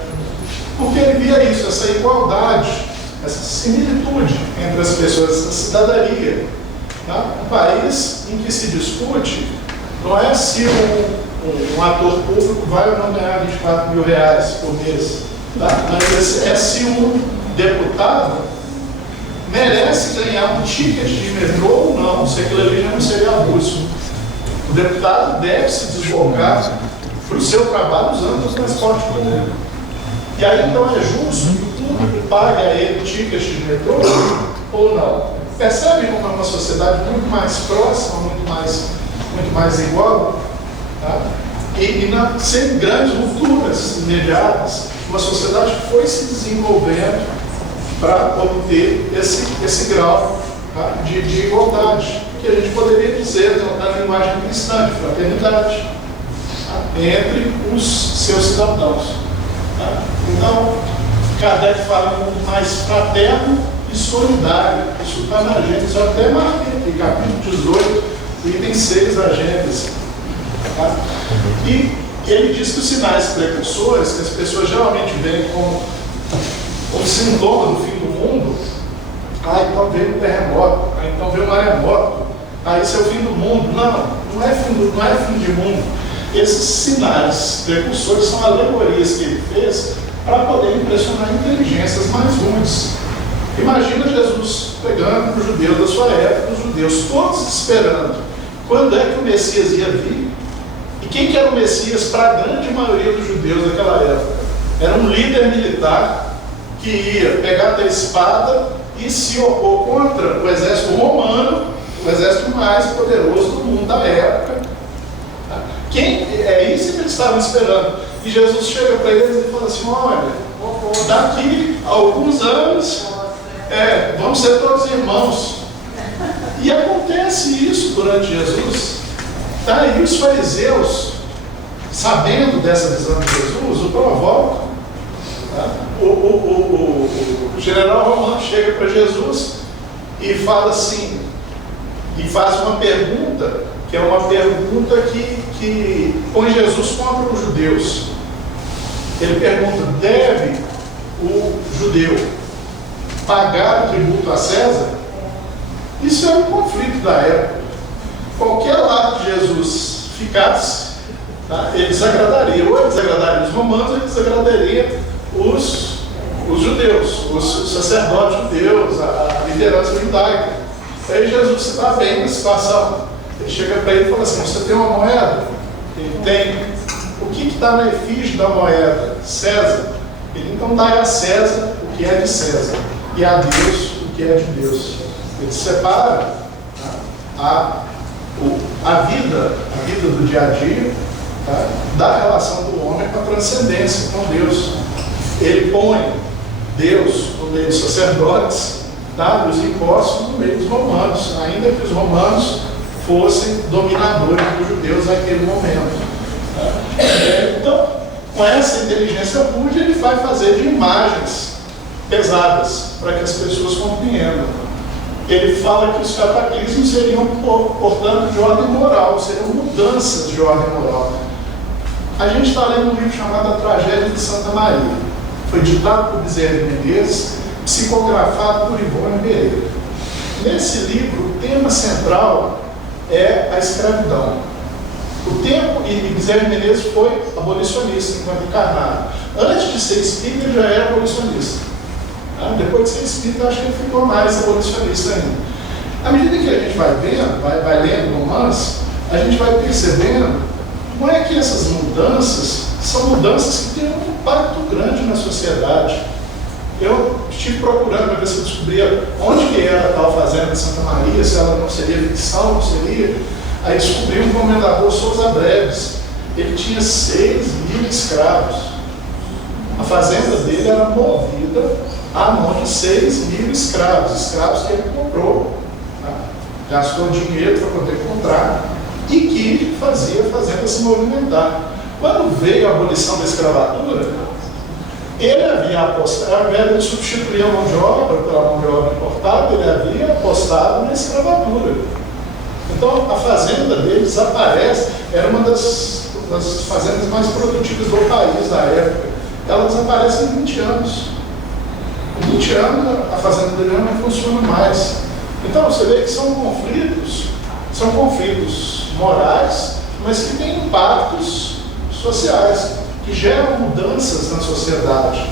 Porque ele via isso, essa igualdade, essa similitude entre as pessoas, essa cidadania. Tá? Um país em que se discute não é se um ator público vai ou não ganhar 24 mil reais por mês, tá? Mas é se um deputado merece ganhar um ticket de metrô ou não, se aquilo ali já não seria abuso. O deputado deve se deslocar para o seu trabalho usando o transporte público. E aí então é justo que o público pague a ele tickets de metrô ou não? Percebe como é uma sociedade muito mais próxima, muito mais igual? Tá? sem grandes rupturas imediatas, uma sociedade que foi se desenvolvendo para obter esse grau, tá, de igualdade, que a gente poderia dizer na linguagem cristã, de fraternidade, tá, entre os seus cidadãos. Tá? Então, Kardec fala um mundo mais fraterno e solidário. Isso está na Gênesis, eu até marquei aqui, capítulo 18, item 6 da Gênesis. Tá? E ele diz que os sinais precursores, que as pessoas geralmente veem como sintoma do fim do mundo, então veio um terremoto, então veio um maremoto, esse é o fim do mundo. Não é fim de mundo. Esses sinais precursores são alegorias que ele fez para poder impressionar inteligências mais ruins. Imagina Jesus pegando os judeus da sua época, os judeus todos esperando quando é que o Messias ia vir. E quem que era o Messias para a grande maioria dos judeus daquela época? Era um líder militar que ia pegar a espada e se opor contra o exército romano, o exército mais poderoso do mundo da época. É isso que eles estavam esperando. E Jesus chega para eles e fala assim: olha, daqui a alguns anos vamos ser todos irmãos. E acontece isso durante Jesus. Tá? E os fariseus, sabendo dessa visão de Jesus, o provocam. Tá? O general romano chega para Jesus e fala assim, e faz uma pergunta, que é uma pergunta que põe Jesus contra os judeus. Ele pergunta: deve o judeu pagar o tributo a César? Isso é um conflito da época. Qualquer lado que Jesus ficasse, tá, ele desagradaria. Ou ele desagradaria os romanos, ou ele desagradaria os judeus, os sacerdotes judeus, a liderança judaica. Aí Jesus se dá bem na situação. Ele chega para ele e fala assim: você tem uma moeda? Ele tem. O que está na efígie da moeda? César. Ele então dá a César o que é de César e a Deus o que é de Deus. Ele separa a vida do dia a dia, tá, da relação do homem com a transcendência, com Deus. Ele põe Deus no meio dos sacerdotes, tá, dos impostos no meio dos romanos, ainda que os romanos fossem dominadores dos judeus naquele momento. Tá? Então, com essa inteligência pública, ele vai fazer de imagens pesadas para que as pessoas compreendam. Ele fala que os cataclismos seriam, portanto, de ordem moral, seriam mudanças de ordem moral. A gente está lendo um livro chamado A Tragédia de Santa Maria. Foi ditado por Bezerra de Menezes, psicografado por Ivone Pereira. Nesse livro, o tema central é a escravidão. E Bezerra de Menezes foi abolicionista enquanto encarnado. Antes de ser espírita, ele já era abolicionista. Depois de ser espírita, acho que ele ficou mais abolicionista ainda. À medida que a gente vai vendo, vai lendo romance, a gente vai percebendo como é que essas mudanças são mudanças que têm um impacto grande na sociedade. Eu estive procurando para ver se eu descobria onde que era a tal fazenda de Santa Maria, se ela não seria ficção, não seria. Aí descobri um comendador Souza Breves. Ele tinha 6.000 escravos. A fazenda dele era movida à mão de 6.000 escravos que ele comprou, tá? Gastou dinheiro para poder comprar e que fazia a fazenda se movimentar. Quando veio a abolição da escravatura, ele havia apostado, ao invés de substituir a mão de obra pela mão de obra importada, ele havia apostado na escravatura. Então a fazenda dele desaparece, era uma das fazendas mais produtivas do país na época. Ela desaparece em 20 anos. Em 20 anos a fazenda dele não funciona mais. Então você vê que são conflitos morais, mas que têm impactos sociais, que geram mudanças na sociedade.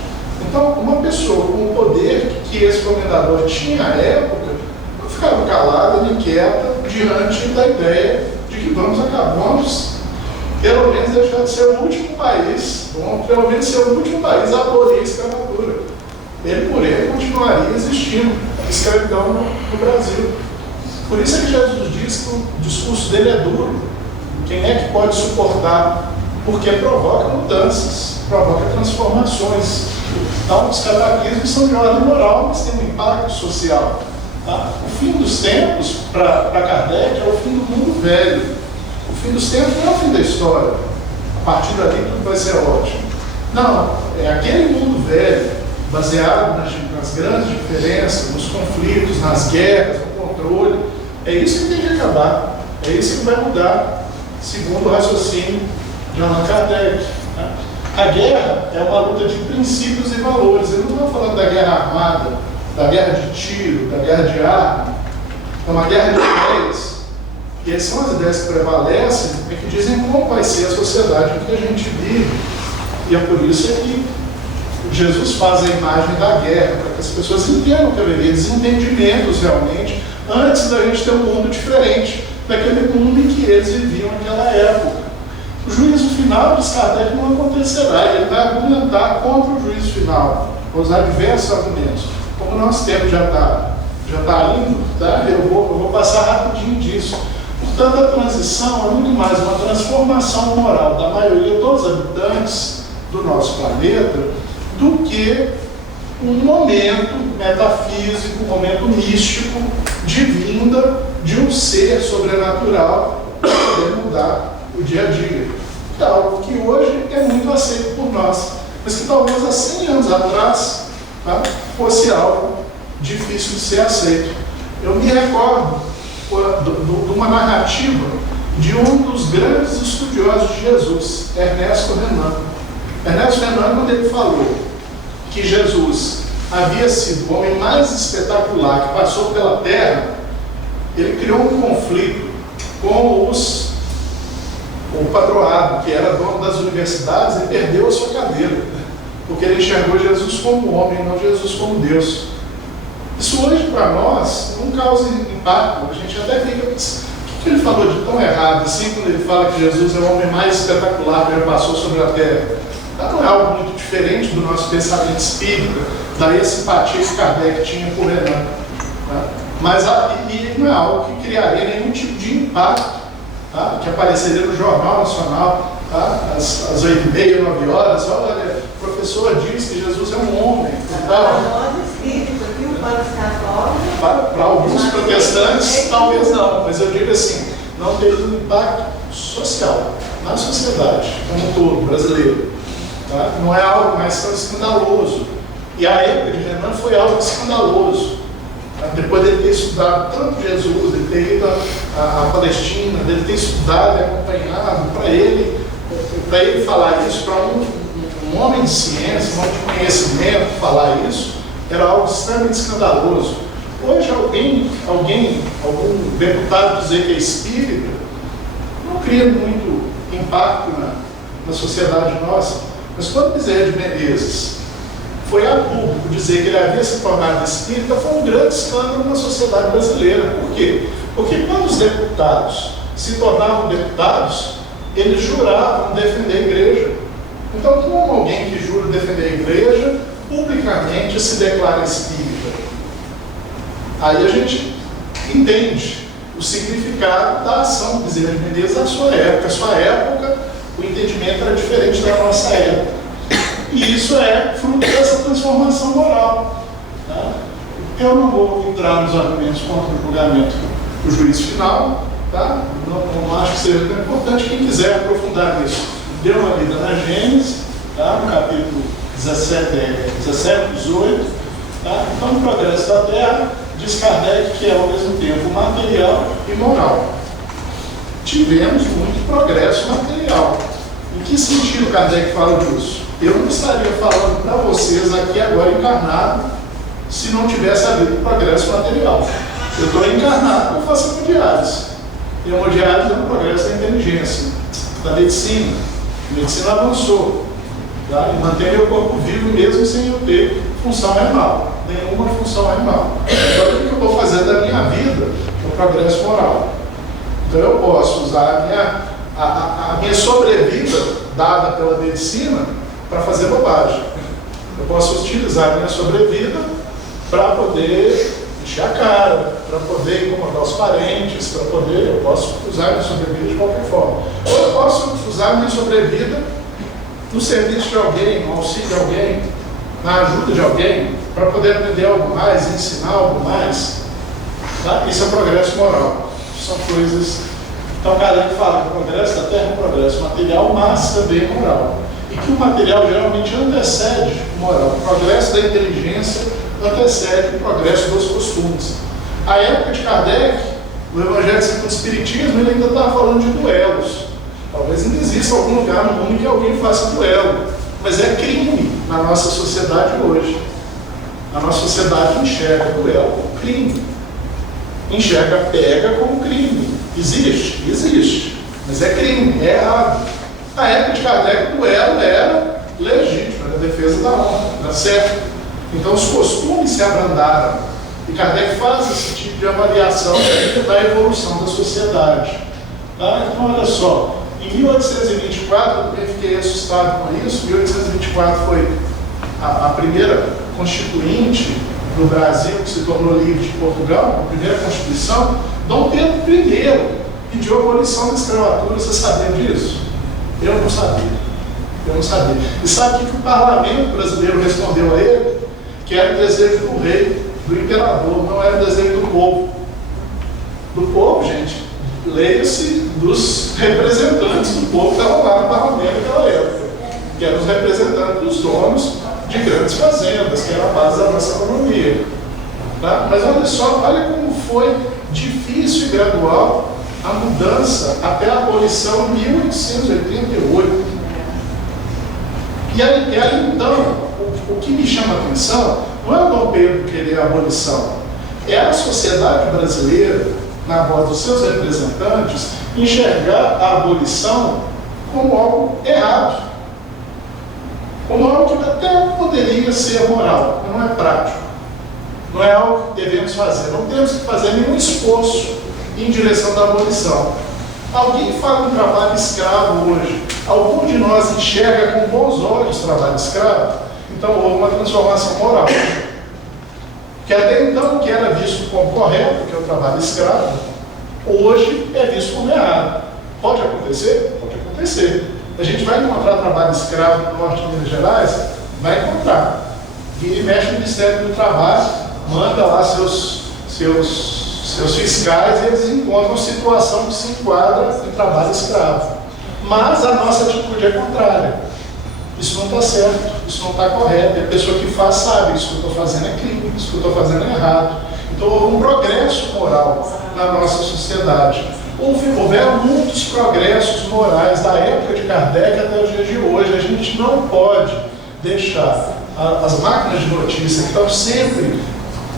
Então uma pessoa com o poder que esse comendador tinha à época, não ficava calada nem quieta diante da ideia de que vamos pelo menos deixar de ser o último país, pelo menos ser o último país a abolir a escravatura. Por ele continuaria existindo a escravidão no Brasil. Por isso é que Jesus diz que o discurso dele é duro. Quem é que pode suportar porque provoca mudanças, provoca transformações. Então, os cataclismos são de ordem moral, mas têm um impacto social. Tá? O fim dos tempos, para Kardec, é o fim do mundo velho. O fim dos tempos não é o fim da história. A partir dali tudo vai ser ótimo. Não, é aquele mundo velho, baseado nas grandes diferenças, nos conflitos, nas guerras, no controle. É isso que tem que acabar. É isso que vai mudar, segundo o raciocínio de Allan Kardec. Né? A guerra é uma luta de princípios e valores. Eu não estou falando da guerra armada, da guerra de tiro, da guerra de arma. É uma guerra de ideias. E essas são as ideias que prevalecem e que dizem como vai ser a sociedade em que a gente vive. E é por isso que Jesus faz a imagem da guerra, para que as pessoas entendam que haveria desentendimentos realmente, antes da gente ter um mundo diferente daquele mundo em que eles viviam naquela época. O juízo final, diz Kardec, não acontecerá. Ele vai argumentar contra o juízo final. Vou usar diversos argumentos. Como o nosso tempo já está indo, tá? Eu vou passar rapidinho disso. Portanto, a transição é muito mais uma transformação moral da maioria dos habitantes do nosso planeta do que um momento metafísico, um momento místico de vinda de um ser sobrenatural para poder mudar o dia a dia. É algo que hoje é muito aceito por nós, mas que talvez há 100 anos atrás, tá, fosse algo difícil de ser aceito. Eu me recordo de uma narrativa de um dos grandes estudiosos de Jesus, Ernesto Renan. Ernesto Renan, quando ele falou que Jesus havia sido o homem mais espetacular que passou pela Terra, ele criou um conflito com o padroado, que era dono das universidades, e perdeu a sua cadeira, porque ele enxergou Jesus como homem, não Jesus como Deus. Isso hoje para nós não causa impacto. A gente até fica, o que ele falou de tão errado assim, quando ele fala que Jesus é o homem mais espetacular que já passou sobre a Terra? Não é algo muito diferente do nosso pensamento espírita, da simpatia que Kardec tinha por Renan. Tá? Mas e não é algo que criaria nenhum tipo de impacto, tá? Que apareceria no Jornal Nacional, tá? às 8h30, 9h. Olha, o professor diz que Jesus é um homem. Para nós espíritas, viu? Para os católicos. Para alguns protestantes, talvez não, mas eu digo assim, não teve um impacto social, na sociedade, como um todo, brasileiro. Tá? Não é algo mais tão escandaloso. E a época de Renan foi algo escandaloso. Tá? Depois dele ter estudado tanto Jesus, dele ter ido à Palestina, dele ter estudado e acompanhado, para ele falar isso, para um homem de ciência, um homem de conhecimento, falar isso, era algo extremamente escandaloso. Hoje algum deputado dizer que é espírita, não cria muito impacto na sociedade nossa. Mas quando Bezerra de Menezes foi a público dizer que ele havia se tornado espírita, foi um grande escândalo na sociedade brasileira. Por quê? Porque quando os deputados se tornavam deputados, eles juravam defender a igreja. Então, como alguém que jura defender a igreja, publicamente se declara espírita? Aí a gente entende o significado da ação de Bezerra de Menezes na sua época. A sua época, o entendimento era diferente da nossa época. E isso é fruto dessa transformação moral. Tá? Eu não vou entrar nos argumentos contra o julgamento do juiz final, tá? Não acho que seja tão importante. Quem quiser aprofundar nisso, dê uma lida na Gênesis, tá? No capítulo 17, 18. Tá? Então, o progresso da Terra, diz Kardec que é ao mesmo tempo material e moral. Tivemos muito progresso material. Em que sentido Kardec fala disso? Eu não estaria falando para vocês aqui agora encarnado se não tivesse havido progresso material. Eu estou encarnado por fazer hemodiálise. E a hemodiálise é um progresso da inteligência, da medicina. A medicina avançou. Tá? E mantém meu corpo vivo mesmo sem eu ter função animal. Nenhuma função animal. Então, o que eu vou fazer da minha vida é o progresso moral. Então eu posso usar a minha sobrevida dada pela medicina para fazer bobagem. Eu posso utilizar a minha sobrevida para poder encher a cara, para poder incomodar os parentes, para poder, eu posso usar a minha sobrevida de qualquer forma. Ou eu posso usar a minha sobrevida no serviço de alguém, no auxílio de alguém, na ajuda de alguém, para poder aprender algo mais, ensinar algo mais. Tá? Isso é progresso moral. São coisas... Então, Kardec fala que o progresso da Terra é um progresso material, mas também moral. E que o material geralmente antecede o moral. O progresso da inteligência antecede o progresso dos costumes. A época de Kardec, o Evangelho segundo o Espiritismo, ele ainda está falando de duelos. Talvez ainda exista algum lugar no mundo em que alguém faça duelo. Mas é crime na nossa sociedade hoje. A nossa sociedade enxerga duelo como crime. Enxerga pega como crime. Existe? Existe. Mas é crime, é errado. Na época de Kardec, o duelo era legítimo, era a defesa da honra, era certo. Então os costumes se abrandaram. E Kardec faz esse tipo de avaliação da evolução da sociedade. Tá? Então, olha só, em 1824, eu também fiquei assustado com isso. 1824 foi a primeira constituinte do Brasil, que se tornou livre de Portugal, a primeira Constituição. Dom Pedro I pediu a abolição da escravatura. Você sabia disso? Eu não sabia. Eu não sabia. E sabe o que o parlamento brasileiro respondeu a ele? Que era o desejo do rei, do imperador, não era o desejo do povo. Do povo, gente, leia-se dos representantes do povo que estavam lá no parlamento naquela época, que eram os representantes dos donos de grandes fazendas, que era a base da nossa economia. Tá? Mas olha só, olha como foi difícil e gradual a mudança até a abolição em 1888. E aí então, o que me chama a atenção não é o Dom Pedro querer a abolição, é a sociedade brasileira, na voz dos seus representantes, enxergar a abolição como algo errado, como algo que até poderia ser moral, mas não é prático, não é algo que devemos fazer, não temos que fazer nenhum esforço em direção da abolição. Alguém fala em trabalho escravo hoje, algum de nós enxerga com bons olhos o trabalho escravo? Então houve uma transformação moral. Que até então, que era visto como correto, que é o trabalho escravo, hoje é visto como errado. Pode acontecer? Pode acontecer. A gente vai encontrar trabalho escravo no norte de Minas Gerais? Vai encontrar. Vira e mexe no Ministério do Trabalho, manda lá seus fiscais e eles encontram situação que se enquadra em trabalho escravo. Mas a nossa atitude é contrária. Isso não está certo, isso não está correto. E a pessoa que faz sabe, isso que eu estou fazendo é crime, isso que eu estou fazendo é errado. Então houve um progresso moral na nossa sociedade. Houveram muitos progressos morais da época de Kardec até os dias de hoje. A gente não pode deixar as máquinas de notícia que estão sempre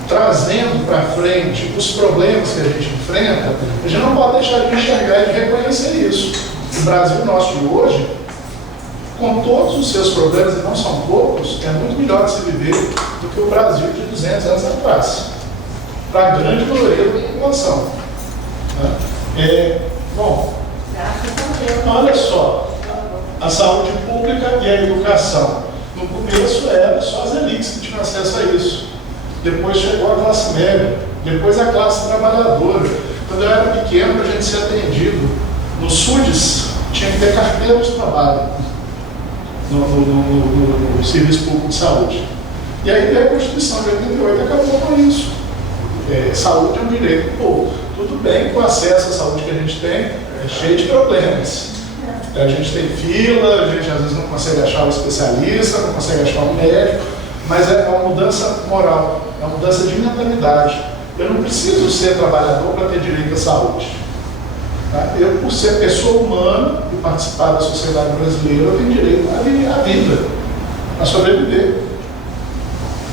trazendo para frente os problemas que a gente enfrenta, a gente não pode deixar de enxergar e de reconhecer isso. O Brasil nosso de hoje, com todos os seus problemas, e não são poucos, é muito melhor de se viver do que o Brasil de 200 anos atrás, para a grande maioria da população. Bom, olha só, a saúde pública e a educação. No começo era só as elites que tinham acesso a isso. Depois chegou a classe média, depois a classe trabalhadora. Quando eu era pequeno, a gente ser atendido no SUDES, tinha que ter carteira de trabalho no Serviço Público de Saúde. E aí veio a Constituição de 88 e acabou com isso. Saúde é um direito do povo. Tudo bem que o acesso à saúde que a gente tem é cheio de problemas. A gente tem fila, a gente às vezes não consegue achar um especialista, não consegue achar um médico, mas é uma mudança moral, é uma mudança de mentalidade. Eu não preciso ser trabalhador para ter direito à saúde. Tá? Eu, por ser pessoa humana e participar da sociedade brasileira, eu tenho direito à vida, a sobreviver.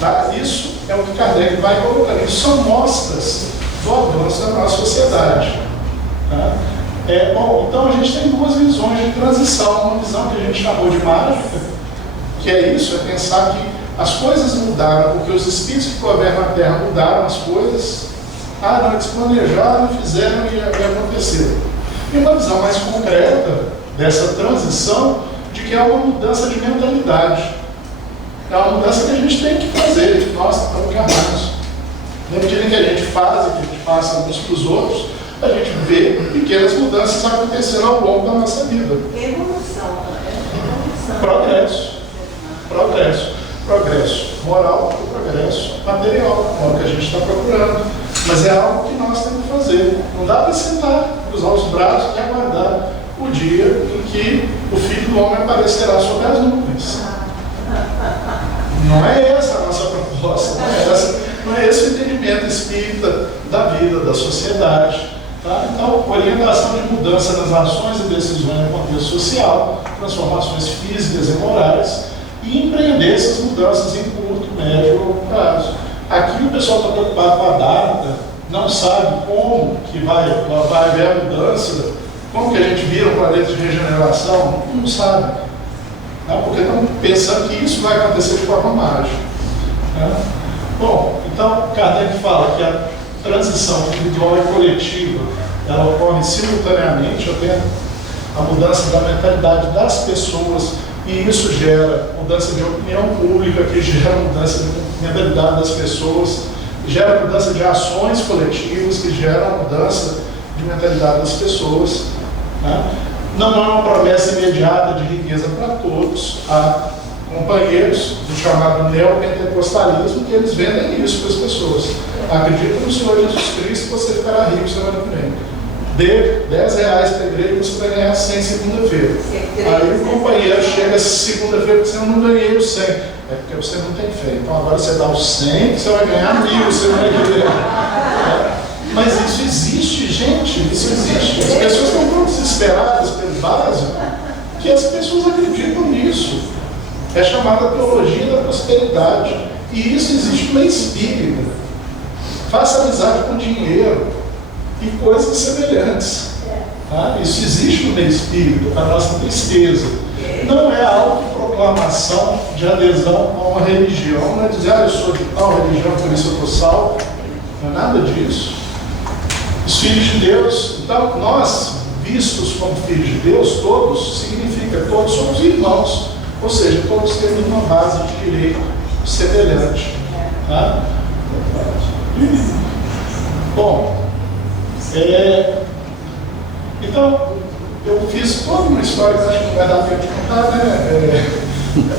Tá? Isso é o que Kardec vai colocar. Isso são mostras do avanço da nossa sociedade. Tá? Bom, então a gente tem duas visões de transição. Uma visão que a gente chamou de mágica, que é isso, é pensar que as coisas mudaram, porque os espíritos que governam a Terra mudaram as coisas. Não, eles planejaram, fizeram e aconteceu. E uma visão mais concreta dessa transição, de que é uma mudança de mentalidade. É uma mudança que a gente tem que fazer, nós estamos encarnados. Na medida em que a gente faz e que a gente passa uns para os outros, a gente vê pequenas mudanças acontecendo ao longo da nossa vida. Evolução, né? Progresso. Progresso moral e progresso material, é o que a gente está procurando. Mas é algo que nós temos que fazer. Não dá para sentar, cruzar os braços e aguardar o dia em que o Filho do Homem aparecerá sobre as nuvens. Não é essa a nossa proposta, não é esse o entendimento espírita da vida, da sociedade. Tá? Então, orientação de mudança nas ações e decisões no contexto social, transformações físicas e morais, e empreender essas mudanças em curto, médio ou longo prazo. Aqui o pessoal está preocupado com a data, não sabe como que vai haver a mudança, como que a gente vira um planeta de regeneração, não sabe. Tá? Porque estão pensando que isso vai acontecer de forma mágica. Tá? Bom, então Kardec fala que a transição individual e coletiva, ela ocorre simultaneamente, até a mudança da mentalidade das pessoas, e isso gera mudança de opinião pública, que gera mudança de mentalidade das pessoas, gera mudança de ações coletivas, que gera mudança de mentalidade das pessoas. Né? Não é uma promessa imediata de riqueza para todos. Há companheiros do chamado neopentecostalismo que eles vendem isso para as pessoas. Acredita no Senhor Jesus Cristo, você ficará rico semana que vem. Dê R$10 para a igreja e você vai ganhar 100 segunda-feira. Aí o companheiro chega segunda-feira e diz: eu não ganhei os 100. É porque você não tem fé. Então agora você dá os 100, você vai ganhar 1000 semana que vem. Mas isso existe, gente, isso existe. As pessoas estão tão desesperadas pelo básico que as pessoas acreditam nisso. É chamada teologia da prosperidade. E isso existe no espírito. Faça amizade com dinheiro e coisas semelhantes. Tá? Isso existe no meio espírito, a nossa tristeza. Não é a autoproclamação de adesão a uma religião, não é dizer: eu sou de tal religião, por isso eu estou salvo. Não é nada disso. Os filhos de Deus, então nós, vistos como filhos de Deus, todos, significa todos somos irmãos. Ou seja, todos temos uma base de direito semelhante. Tá? Bom, então, eu fiz toda uma história que acho que não vai dar tempo de contar, né,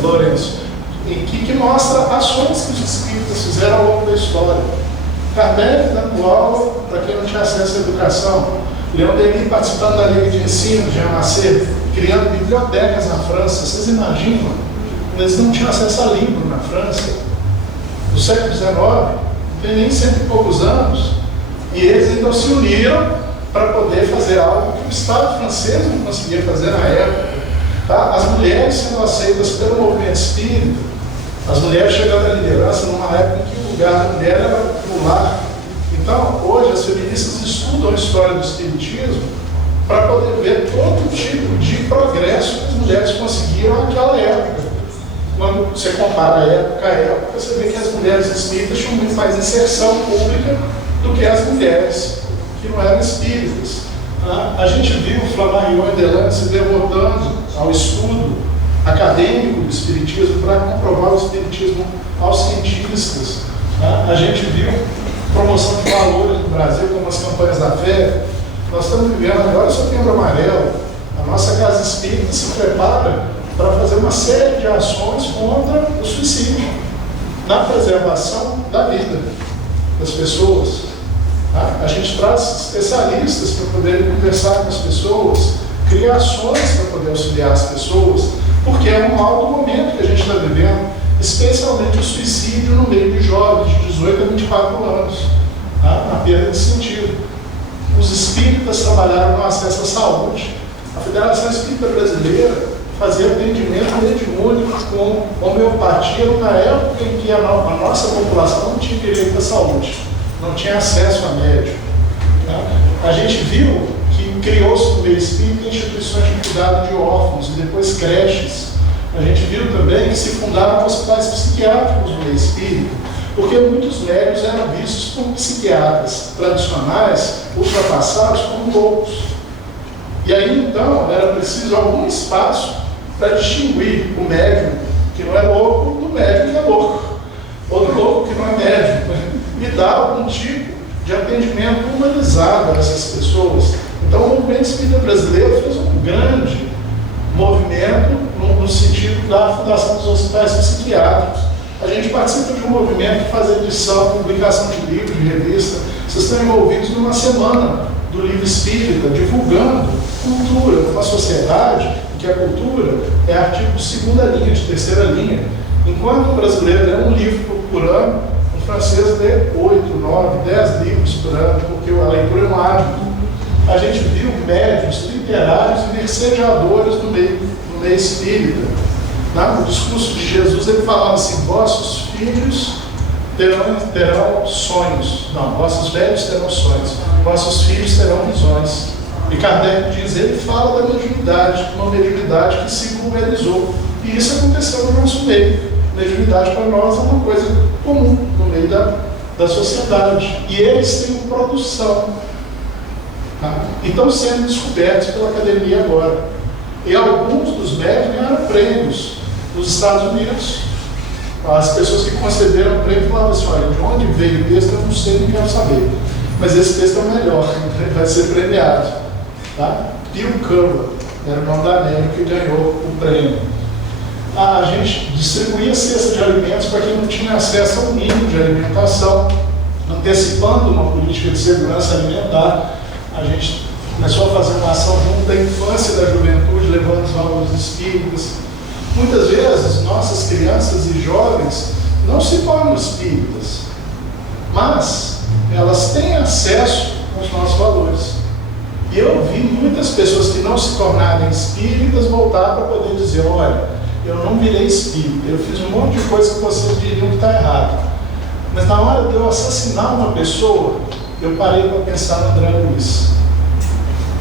Lourenço? Que mostra ações que os espíritas fizeram ao longo da história. Kardec dando aula para quem não tinha acesso à educação. Leon Denis participando da Liga de Ensino de Amacer, criando bibliotecas na França. Vocês imaginam? Eles não tinham acesso a livro na França. No século XIX, não tem nem 100 e poucos anos. E eles então se uniram para poder fazer algo que o Estado francês não conseguia fazer na época. Tá? As mulheres sendo aceitas pelo movimento espírita, as mulheres chegando à liderança numa época em que o lugar da mulher era no lar. Então, hoje as feministas estudam a história do espiritismo para poder ver todo tipo de progresso que as mulheres conseguiram naquela época. Quando você compara a época, você vê que as mulheres espíritas tinham muito mais inserção pública do que as mulheres que não eram espíritas. A gente viu Flammarion e Delane se devotando ao estudo acadêmico do espiritismo para comprovar o espiritismo aos cientistas. A gente viu promoção de valores no Brasil, como as campanhas da fé. Nós estamos vivendo agora o Setembro Amarelo. A nossa Casa Espírita se prepara para fazer uma série de ações contra o suicídio, na preservação da vida das pessoas. A gente traz especialistas para poderem conversar com as pessoas, criar ações para poder auxiliar as pessoas, porque é um alto momento que a gente está vivendo, especialmente o suicídio no meio de jovens de 18 a 24 anos, na perda de sentido. Os espíritas trabalharam no acesso à saúde. A Federação Espírita Brasileira fazia atendimento mediúnico com homeopatia na época em que a nossa população não tinha direito à saúde, não tinha acesso a médico. A gente viu que criou-se no meio espírita instituições de cuidado de órfãos e depois creches. A gente viu também que se fundaram hospitais psiquiátricos no meio espírita, porque muitos médicos eram vistos como psiquiatras tradicionais, ultrapassados, como loucos. E aí então era preciso algum espaço para distinguir o médium que não é louco do médium que é louco, ou do louco que não é médium, e dar algum direcionado a essas pessoas. Então, o movimento espírita brasileiro fez um grande movimento no sentido da fundação dos hospitais psiquiátricos. A gente participa de um movimento que faz edição, publicação de livros, de revista. Vocês estão envolvidos numa semana do livro espírita, divulgando cultura numa sociedade em que a cultura é artigo de segunda linha, de terceira linha. Enquanto o brasileiro lê um livro por ano, o francês lê 8, 9, 10 livros por ano, porque a leitura é um hábito. A gente viu médiuns, literários e versejadores no meio espírita. No discurso de Jesus ele falava assim: vossos filhos terão sonhos. Não, vossos velhos terão sonhos. Vossos filhos terão visões. E Kardec diz, ele fala da mediunidade, uma mediunidade que se vulgarizou. E isso aconteceu no nosso meio. Mediunidade para nós é uma coisa comum no meio da sociedade. E eles têm produção. E estão sendo descobertos pela academia agora. E alguns dos médicos ganharam prêmios nos Estados Unidos. As pessoas que concederam o prêmio falavam assim: olha, de onde veio o texto eu não sei, não quero saber. Mas esse texto é o melhor, vai ser premiado. Tá? Bill Curran era o nome da América que ganhou o prêmio. A gente distribuía cesta de alimentos para quem não tinha acesso ao mínimo de alimentação, antecipando uma política de segurança alimentar. A gente começou a fazer uma ação junto da infância e da juventude, levando os valores espíritas. Muitas vezes, nossas crianças e jovens não se tornam espíritas, mas elas têm acesso aos nossos valores. E eu vi muitas pessoas que não se tornaram espíritas voltar para poder dizer: olha, eu não virei espírita, eu fiz um monte de coisa que vocês diriam que está errado. Mas na hora de eu assassinar uma pessoa, eu parei para pensar no André Luiz.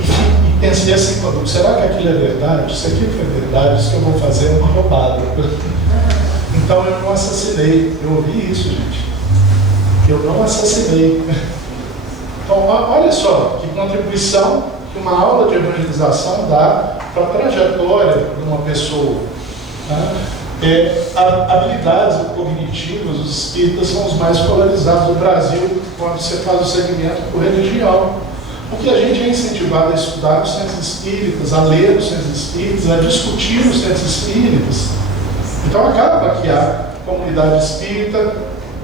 E pensei assim comigo: será que aquilo é verdade? Isso aqui foi verdade, isso que eu vou fazer é uma roubada. Então eu não assassinei. Eu ouvi isso, gente. Eu não assassinei. Então, olha só que contribuição que uma aula de evangelização dá para a trajetória de uma pessoa. Habilidades cognitivas, os espíritas são os mais polarizados do Brasil quando você faz o segmento por religião. Porque a gente é incentivado a estudar os centros espíritas, a ler os centros espíritas, a discutir os centros espíritas. Então acaba que a comunidade espírita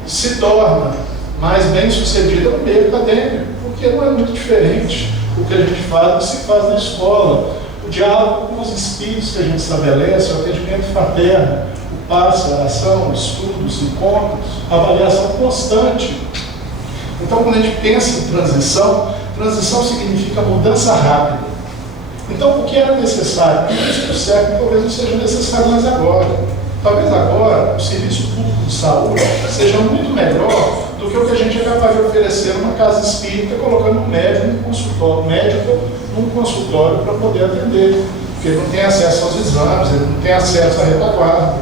se torna mais bem sucedida no meio acadêmico, porque não é muito diferente o que a gente faz do que se faz na escola. O diálogo com os espíritos que a gente estabelece, o atendimento fraterno, o passe, a oração, estudos, encontros, avaliação constante. Então, quando a gente pensa em transição significa mudança rápida. Então, o que era necessário no início do século talvez não seja necessário mais agora. Talvez agora o serviço público de saúde seja muito melhor do que o que a gente é capaz de oferecer numa casa espírita, colocando um médico num consultório para poder atender, porque ele não tem acesso aos exames, ele não tem acesso à retaguarda.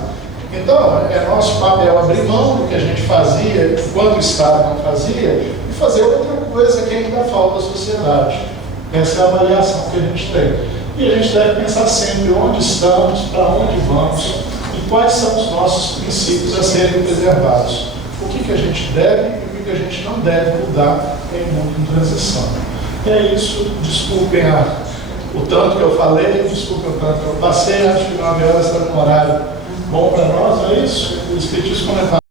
Então, é nosso papel abrir mão do que a gente fazia, enquanto o Estado não fazia, e fazer outra coisa que ainda falta à sociedade. Essa é a avaliação que a gente tem. E a gente deve pensar sempre onde estamos, para onde vamos, e quais são os nossos princípios a serem preservados. O que a gente deve e o que a gente não deve mudar em um mundo em transição. E é isso. Desculpem o tanto que eu falei, desculpem o tanto que eu passei. Acho que 9 horas está num horário bom para nós, é isso? O Espiritismo comentário.